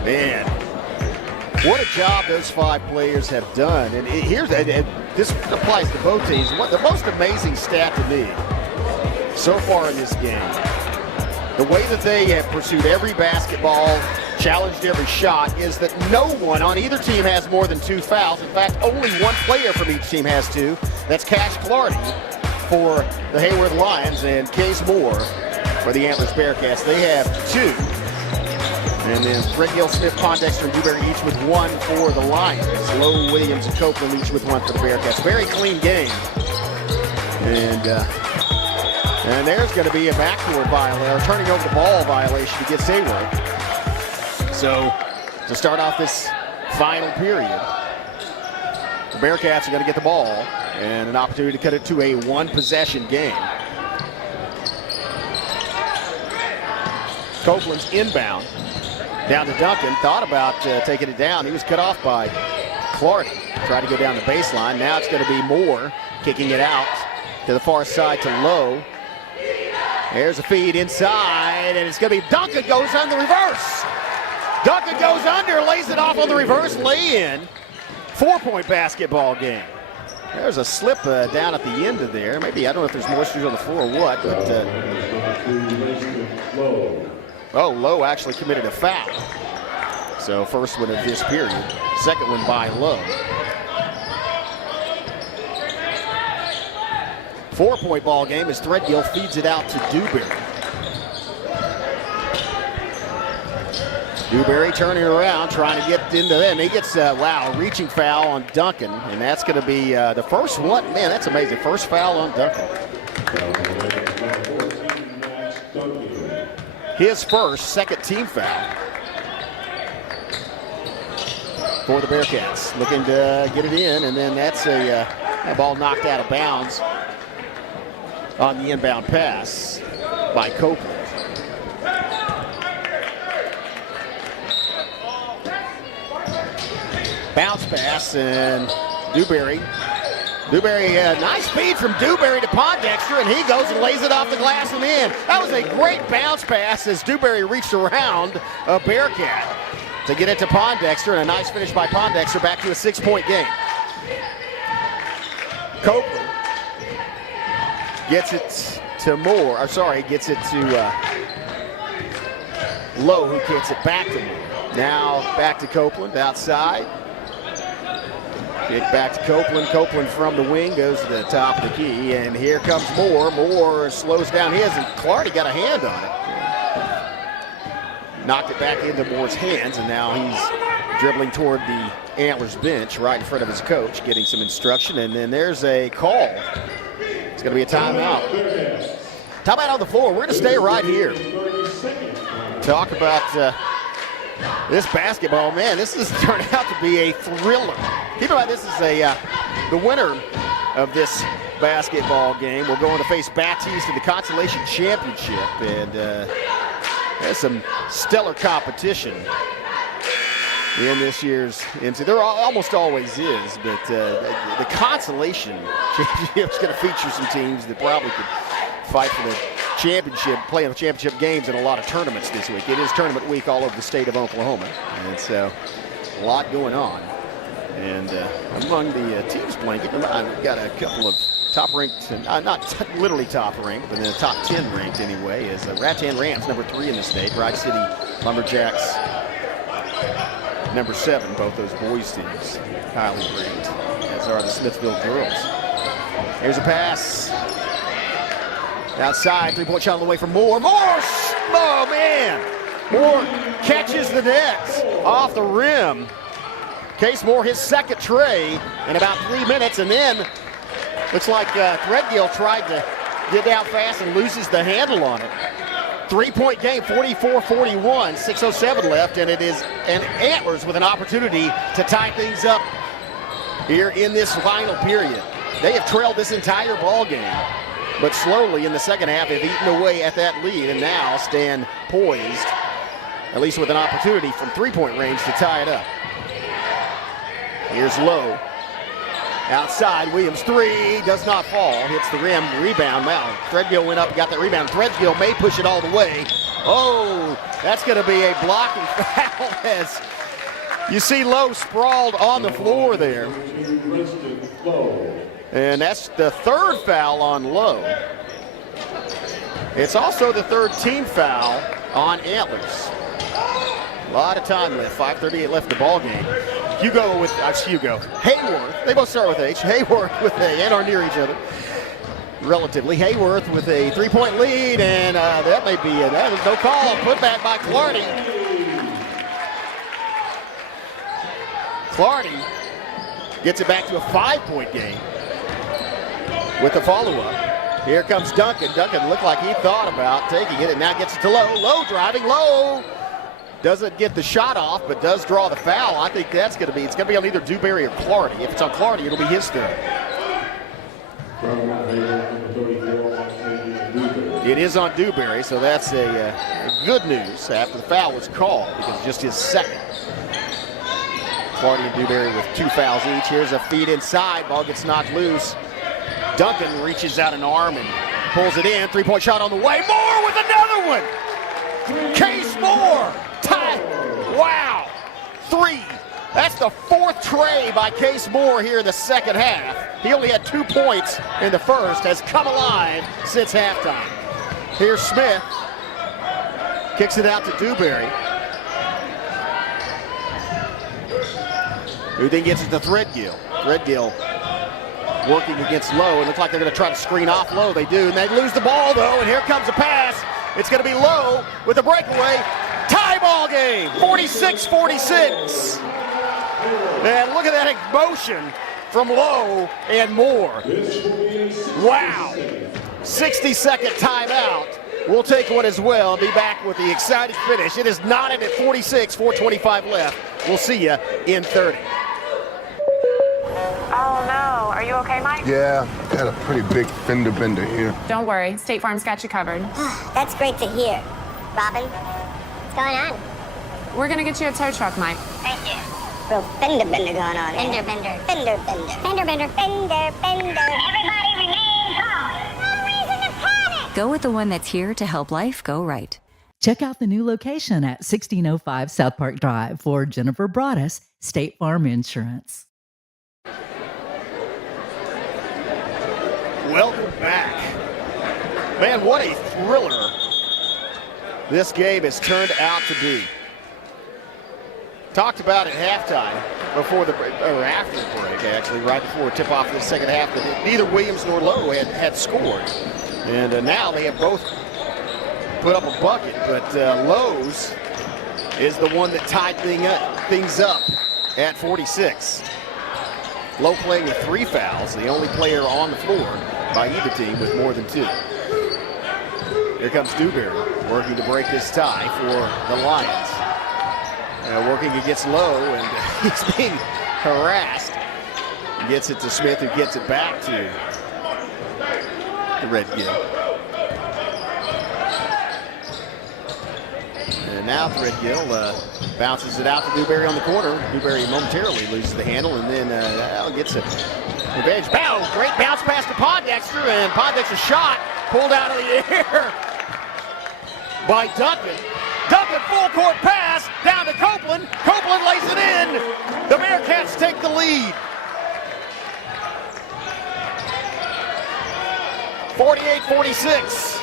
Man, what a job those 5 players have done. And this applies to both teams. The most amazing stat to me so far in this game, the way that they have pursued every basketball, challenged every shot, is that no one on either team has more than 2 fouls. In fact, only 1 player from each team has 2. That's Cash Clardy for the Haworth Lions and Case Moore for the Antlers Bearcats. They have 2. And then Threadgill, Smith, Pondexter, and Dewberry each with 1 for the Lions. Lowe, Williams, and Copeland each with 1 for the Bearcats. Very clean game. And And there's going to be a backcourt violation, or turning over the ball violation against Haworth. So to start off this final period, the Bearcats are going to get the ball and an opportunity to cut it to a one-possession game. Copeland's inbound. Down to Duncan, thought about taking it down. He was cut off by Clardy. Tried to go down the baseline. Now it's going to be Moore kicking it out to the far side to Lowe. There's a feed inside, and it's going to be Duncan goes on the reverse. Duncan goes under, lays it off on the reverse lay-in. 4-point basketball game. There's a slip down at the end of there. Maybe, I don't know if there's moisture on the floor or what, but Lowe actually committed a foul. So first one of this period, second one by Lowe. 4-point ball game as Threadgill feeds it out to Dewberry. Dewberry turning around, trying to get into them. He gets, a reaching foul on Duncan, and that's going to be the first one. Man, that's amazing. First foul on Duncan. His first, second team foul for the Bearcats. Looking to get it in, and then that's a ball knocked out of bounds on the inbound pass by Copeland. Bounce pass, and Dewberry, nice feed from Dewberry to Pondexter, and he goes and lays it off the glass and in. That was a great bounce pass as Dewberry reached around a Bearcat to get it to Pondexter, and a nice finish by Pondexter, back to a 6-point game. Copeland gets it to Moore, gets it to Lowe, who gets it back to Moore. Now back to Copeland, outside. Kick back to Copeland. Copeland from the wing goes to the top of the key, and here comes Moore. Moore slows down his, and Clardy got a hand on it. Knocked it back into Moore's hands, and now he's dribbling toward the Antlers bench right in front of his coach, getting some instruction, and then there's a call. It's going to be a timeout. Timeout on the floor. We're going to stay right here. Talk about this basketball. Man, this has turned out to be a thriller. Keep in mind, this is the winner of this basketball game will go on to face Baptiste in the Consolation Championship, and there's some stellar competition in this year's MC. There almost always is, but the Consolation Championship is going to feature some teams that probably could fight for the championship, playing the championship games in a lot of tournaments this week. It is tournament week all over the state of Oklahoma, and so a lot going on. And among the teams playing, I've got a couple of top-ranked, not literally top-ranked, but in the top 10 ranked anyway, is Rattan Rams, number 3 in the state, Ride City Lumberjacks, number 7, both those boys teams, highly ranked, as are the Smithville girls. Here's a pass. Outside, 3-point shot on the way from Moore. Moore! Oh, man! Moore catches the net off the rim. Case Moore, his second tray in about 3 minutes, and then looks like Threadgill tried to get down fast and loses the handle on it. 3-point game, 44-41, 6:07 left, and it is an Antlers with an opportunity to tie things up here in this final period. They have trailed this entire ball game, but slowly in the second half have eaten away at that lead and now stand poised, at least with an opportunity from 3-point range to tie it up. Here's Lowe. Outside, Williams 3, does not fall, hits the rim, rebound. Now, Threadgill went up and got that rebound. Threadgill may push it all the way. Oh, that's going to be a blocking foul as you see Lowe sprawled on the floor there. And that's the third foul on Lowe. It's also the third team foul on Antlers. A lot of time left, 5:38 left in the ball game. Haworth, they both start with H. Haworth with and are near each other, relatively. Haworth with a 3-point lead, and that may be it. That is no call. Put back by Clardy. Clardy gets it back to a 5-point game with the follow-up. Here comes Duncan. Duncan looked like he thought about taking it and now gets it to Lowe. Lowe driving, Lowe doesn't get the shot off, but does draw the foul. I think it's going to be on either Dewberry or Clardy. If it's on Clardy, it'll be his third. It is on Dewberry, so that's a good news after the foul was called because it's just his second. Clardy and Dewberry with 2 fouls each. Here's a feed inside. Ball gets knocked loose. Duncan reaches out an arm and pulls it in. 3-point shot on the way. Moore with another one. Case Moore. Tie. Wow. 3. That's the 4th tray by Case Moore here in the second half. He only had 2 points in the first, has come alive since halftime. Here's Smith. Kicks it out to Dewberry. Who then gets it to Threadgill. Threadgill working against Lowe. It looks like they're going to try to screen off Lowe. They do, and they lose the ball, though, and here comes a pass. It's going to be Lowe with a breakaway. Tie ball game, 46-46. And look at that emotion from Lowe and Moore. Wow. 60-second timeout. We'll take one as well and be back with the exciting finish. It is knotted at 46, 4:25 left. We'll see you in 30. Oh no, are you okay, Mike? Yeah, got a pretty big fender bender here. Don't worry, State Farm's got you covered. That's great to hear. Robin, what's going on? We're gonna get you a tow truck, Mike. Thank you. Real fender bender going on. Fender bender. Fender bender. Fender bender. Fender bender. Everybody remain calm. No reason to panic. Go with the one that's here to help life go right. Check out the new location at 1605 South Park Drive for Jennifer Broaddus, State Farm Insurance. Welcome back. Man, what a thriller this game has turned out to be. Talked about at halftime, before the break, or after the break, actually, right before tip-off of the second half, that neither Williams nor Lowe had scored. And now they have both put up a bucket, but Lowe's is the one that tied things up at 46. Lowe playing with 3 fouls, the only player on the floor by either team with more than 2. Here comes Dewberry, working to break this tie for the Lions. Working against Lowe, and he's being harassed. Gets it to Smith, who gets it back to the Threadgill. And now Threadgill bounces it out to Dewberry on the corner. Dewberry momentarily loses the handle, and then gets it. Advantage. Bow! Great bounce pass to Poindexter, and Poindexter's shot pulled out of the air by Duncan. Duncan full court pass down to Copeland. Copeland lays it in. The Bearcats take the lead. 48-46.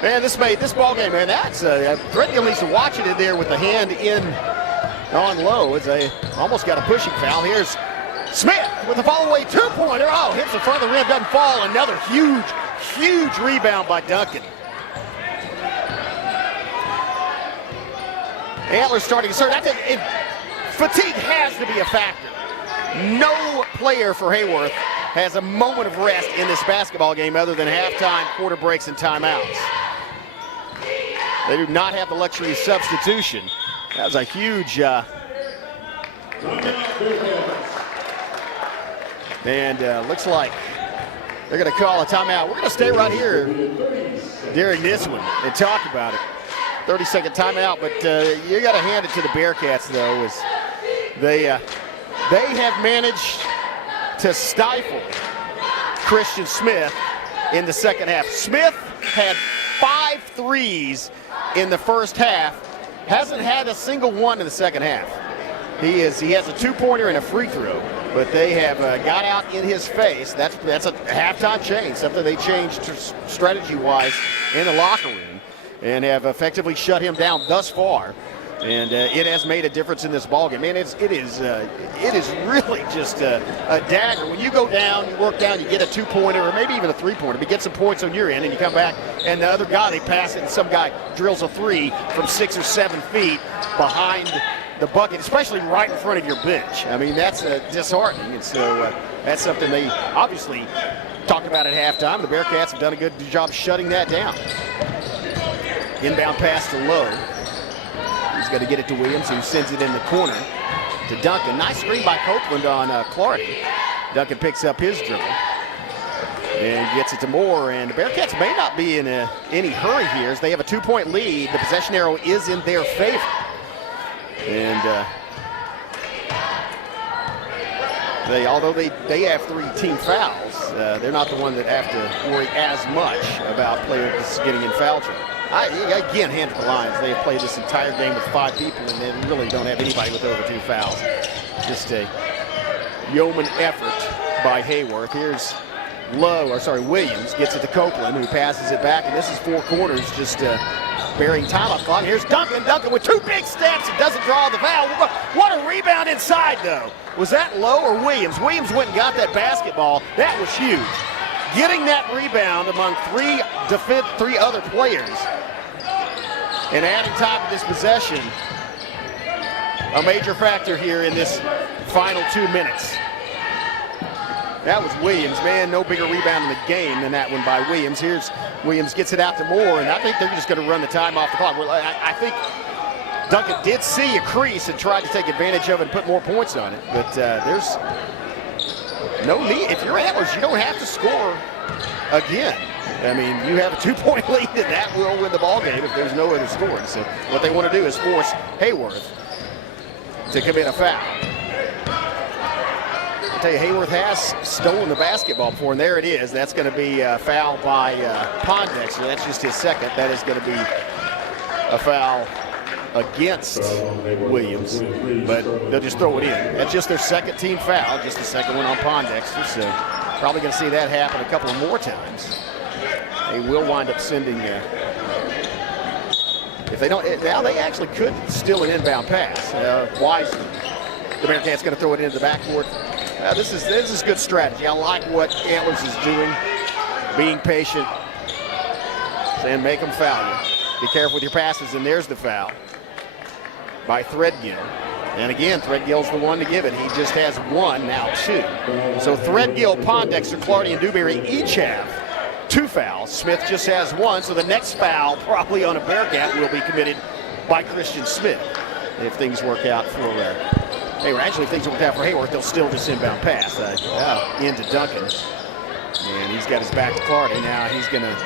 Man, this ball game, man, that's Threadgill needs to watch it in there with the hand in on Lowe. As they almost got a pushing foul. Here's Smith with a follow-away 2-pointer. Oh, hits the front of the rim, doesn't fall. Another huge rebound by Duncan. Antlers starting to serve. Fatigue has to be a factor. No player for Haworth has a moment of rest in this basketball game other than halftime, quarter breaks, and timeouts. They do not have the luxury of substitution. That was a huge... And looks like they're going to call a timeout. We're going to stay right here during this one and talk about it. 30-second timeout, but you got to hand it to the Bearcats, though, as they have managed to stifle Christian Smith in the second half. Smith had 5 threes in the first half, hasn't had a single one in the second half. He has a 2-pointer and a free throw, but they have got out in his face. That's a halftime change, something they changed strategy-wise in the locker room, and have effectively shut him down thus far. And it has made a difference in this ballgame. Man, it is really just a dagger. When you go down, you work down, you get a 2-pointer or maybe even a 3-pointer, but get some points on your end, and you come back, and the other guy, they pass it, and some guy drills a 3 from 6 or 7 feet behind the bucket, especially right in front of your bench. I mean, that's disheartening. And so that's something they obviously talked about at halftime. The Bearcats have done a good job shutting that down. Inbound pass to Lowe. He's going to get it to Williams, who sends it in the corner to Duncan. Nice screen by Copeland on Clardy. Duncan picks up his dribble and gets it to Moore. And the Bearcats may not be in any hurry here as they have a 2-point lead. The possession arrow is in their favor. And although they have 3 team fouls, they're not the one that have to worry as much about players getting in foul trouble. Again, hand to the Lions. They have played this entire game with 5 people, and they really don't have anybody with over 2 fouls. Just a yeoman effort by Haworth. Here's Williams gets it to Copeland, who passes it back, and this is 4 quarters just bearing time up clock. Here's Duncan. Duncan with 2 big steps. He doesn't draw the foul. What a rebound inside, though. Was that Lowe or Williams? Williams went and got that basketball. That was huge. Getting that rebound among 3 other players and adding time to this possession, a major factor here in this final 2 minutes. That was Williams, man. No bigger rebound in the game than that one by Williams. Here's Williams, gets it out to Moore, and I think they're just going to run the time off the clock. Well, I think Duncan did see a crease and tried to take advantage of it and put more points on it, but there's no need. If you're Antlers, you don't have to score again. I mean, you have a 2-point lead, and that will win the ball game if there's no other scoring. So what they want to do is force Haworth to commit a foul. I'll tell you, Haworth has stolen the basketball before, and there it is. That's going to be a foul by Pondexter. That's just his second. That is going to be a foul against Williams, but they'll just throw it in. That's just their second team foul, just the second one on Pondexter, so probably going to see that happen a couple of more times. They will wind up sending, if they don't, now they actually could steal an inbound pass. Wisely, the Bearcats going to throw it into the backcourt. This is good strategy. I like what Antlers is doing, being patient, and make them foul you. Be careful with your passes, and there's the foul by Threadgill. And again, Threadgill's the one to give it. He just has 1, now 2. So Threadgill, Pondexter, Clardy, and Dewberry each have 2 fouls. Smith just has 1, so the next foul probably on a Bearcat will be committed by Christian Smith. If things work out for Haworth. Actually, if things work out for Haworth, they'll still this inbound pass into Duncan. And he's got his back to Clardy. Now he's going to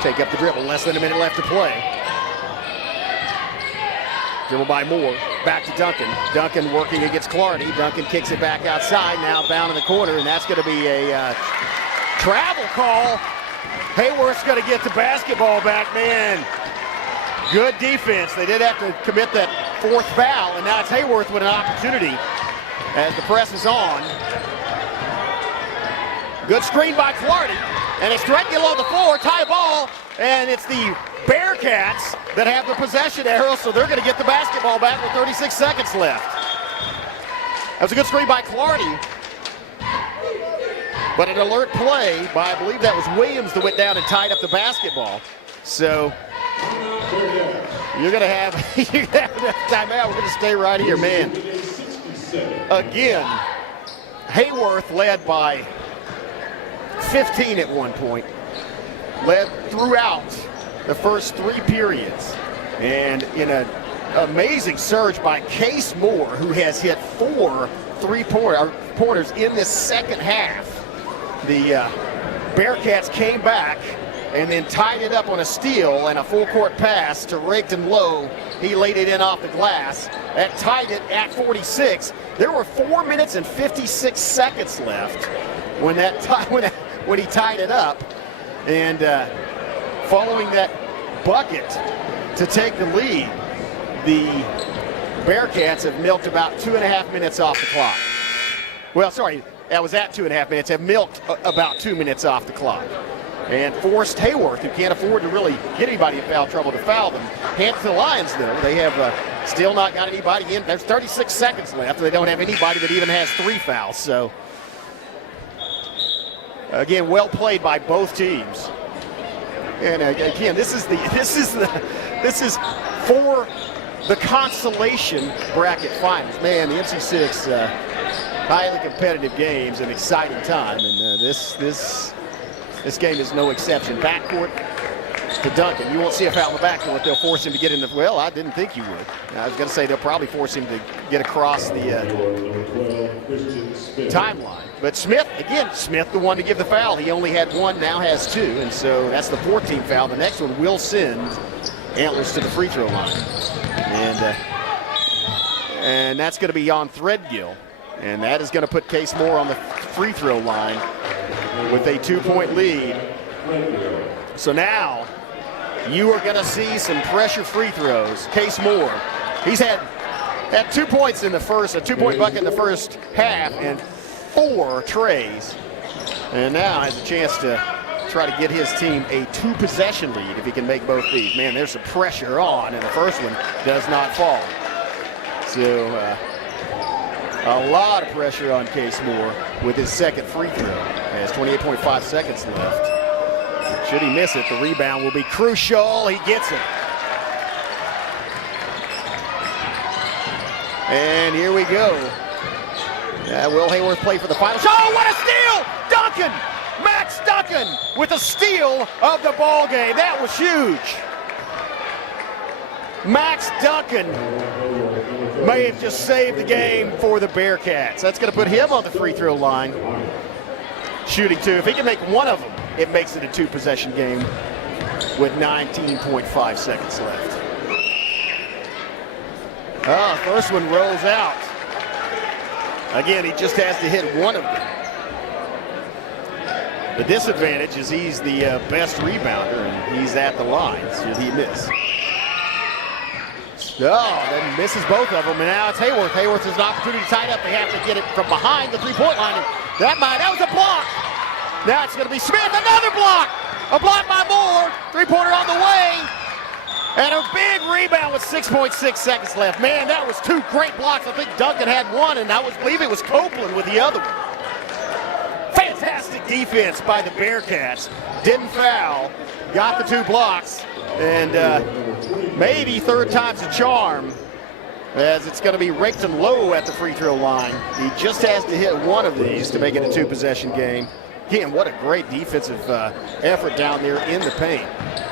take up the dribble. Less than a minute left to play. Dribble by Moore. Back to Duncan. Duncan working against Clardy. Duncan kicks it back outside. Now bound in the corner, and that's going to be a travel call. Haworth's going to get the basketball back, man. Good defense. They did have to commit that 4th foul, and now it's Haworth with an opportunity as the press is on. Good screen by Clardy, and it's Threadgill on the floor, tie ball, and it's the Bearcats that have the possession arrow, so they're going to get the basketball back with 36 seconds left. That was a good screen by Clardy, but an alert play by, I believe that was Williams that went down and tied up the basketball. So you're going to have timeout. We're going to stay right here, man. Again, Haworth led by 15 at one point, led throughout the first 3 periods, and in an amazing surge by Case Moore, who has hit 4 3-pointers in this second half. The Bearcats came back and then tied it up on a steal and a full-court pass to Rigdon Lowe. He laid it in off the glass. That tied it at 46. There were 4 minutes and 56 seconds left when he tied it up. And following that bucket to take the lead, the Bearcats have milked about 2.5 minutes off the clock. Well, sorry, that was at 2.5 minutes, have milked about 2 minutes off the clock. And forced Haworth, who can't afford to really get anybody in foul trouble, to foul them. Hand to the Lions, though. They have still not got anybody in. There's 36 seconds left. They don't have anybody that even has 3 fouls. So, again, well played by both teams. And again, this is 4 the consolation bracket finals. Man, the MC6 highly competitive games, an exciting time, and this game is no exception. Backcourt to Duncan. You won't see a foul in the backcourt. They'll force him to get in the, well, I didn't think you would. I was going to say they'll probably force him to get across the timeline. But Smith, again, Smith the one to give the foul. He only had one, now has two, and so that's the 14th foul. The next one will send Antlers to the free throw line. And that's going to be on Threadgill. And that is going to put Case Moore on the free throw line with a 2-point lead. So now you are going to see some pressure free throws. Case Moore, he's had 2 points in the first, a 2-point bucket in the first half and 4 trays. And now has a chance to try to get his team a 2-possession lead if he can make both these. Man, there's some pressure on, and the first one does not fall. So a lot of pressure on Case Moore with his second free throw. Has 28.5 seconds left. Should he miss it, the rebound will be crucial. He gets it. And here we go. Will Haworth play for the final shot? Oh, what a steal! Duncan! Max Duncan with a steal of the ball game. That was huge. Max Duncan may have just saved the game for the Bearcats. That's going to put him on the free throw line. Shooting 2. If he can make one of them, it makes it a 2-possession game with 19.5 seconds left. First one rolls out. Again, he just has to hit one of them. The disadvantage is he's the best rebounder, and he's at the line. Should he miss? Then misses both of them, and now it's Haworth. Haworth has an opportunity to tie it up. They have to get it from behind the three-point line. That was a block. Now it's going to be Smith, another block. A block by Moore. Three-pointer on the way. And a big rebound with 6.6 seconds left. Man, that was 2 great blocks. I think Duncan had one, and I believe it was Copeland with the other one. Fantastic defense by the Bearcats. Didn't foul. Got the 2 blocks. And maybe third time's a charm, as it's going to be Raketon Lowe at the free throw line. He just has to hit one of these to make it a 2-possession game. Again, what a great defensive effort down there in the paint.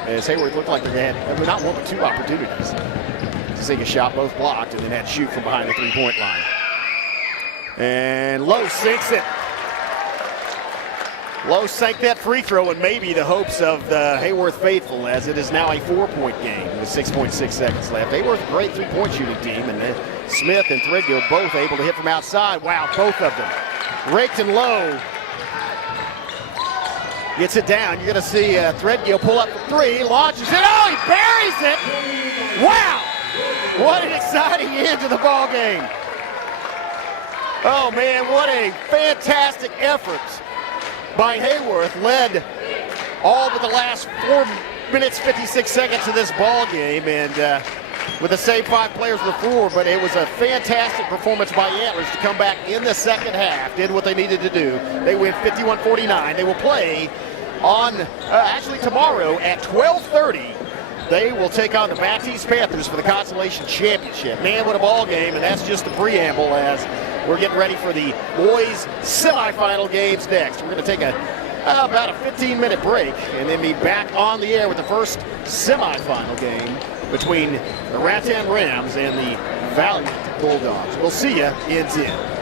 As Haworth looked like they had not 1 but 2 opportunities to take a shot, both blocked, and then had to shoot from behind the 3-point line. And Lowe sinks it. Lowe sank that free throw, and maybe the hopes of the Haworth faithful, as it is now a 4-point game with 6.6 seconds left. Haworth, a great 3-point shooting team, and then Smith and Threadgill both able to hit from outside. Wow, both of them. Raketon Lowe gets it down. You're going to see Threadgill pull up for 3, launches it. Oh, he buries it! Wow! What an exciting end to the ball game. Oh, man, what a fantastic effort by Haworth, led all but the last 4 minutes, 56 seconds of this ball game, and with the same 5 players on the floor, but it was a fantastic performance by Antlers to come back in the second half, did what they needed to do. They win 51-49. They will play on, actually tomorrow at 12:30. They will take on the Baptiste Panthers for the Consolation Championship. Man, what a ball game, and that's just the preamble as we're getting ready for the boys' semifinal games next. We're going to take about a 15-minute break and then be back on the air with the first semifinal game between the Rattan Rams and the Valiant Bulldogs. We'll see you in 10.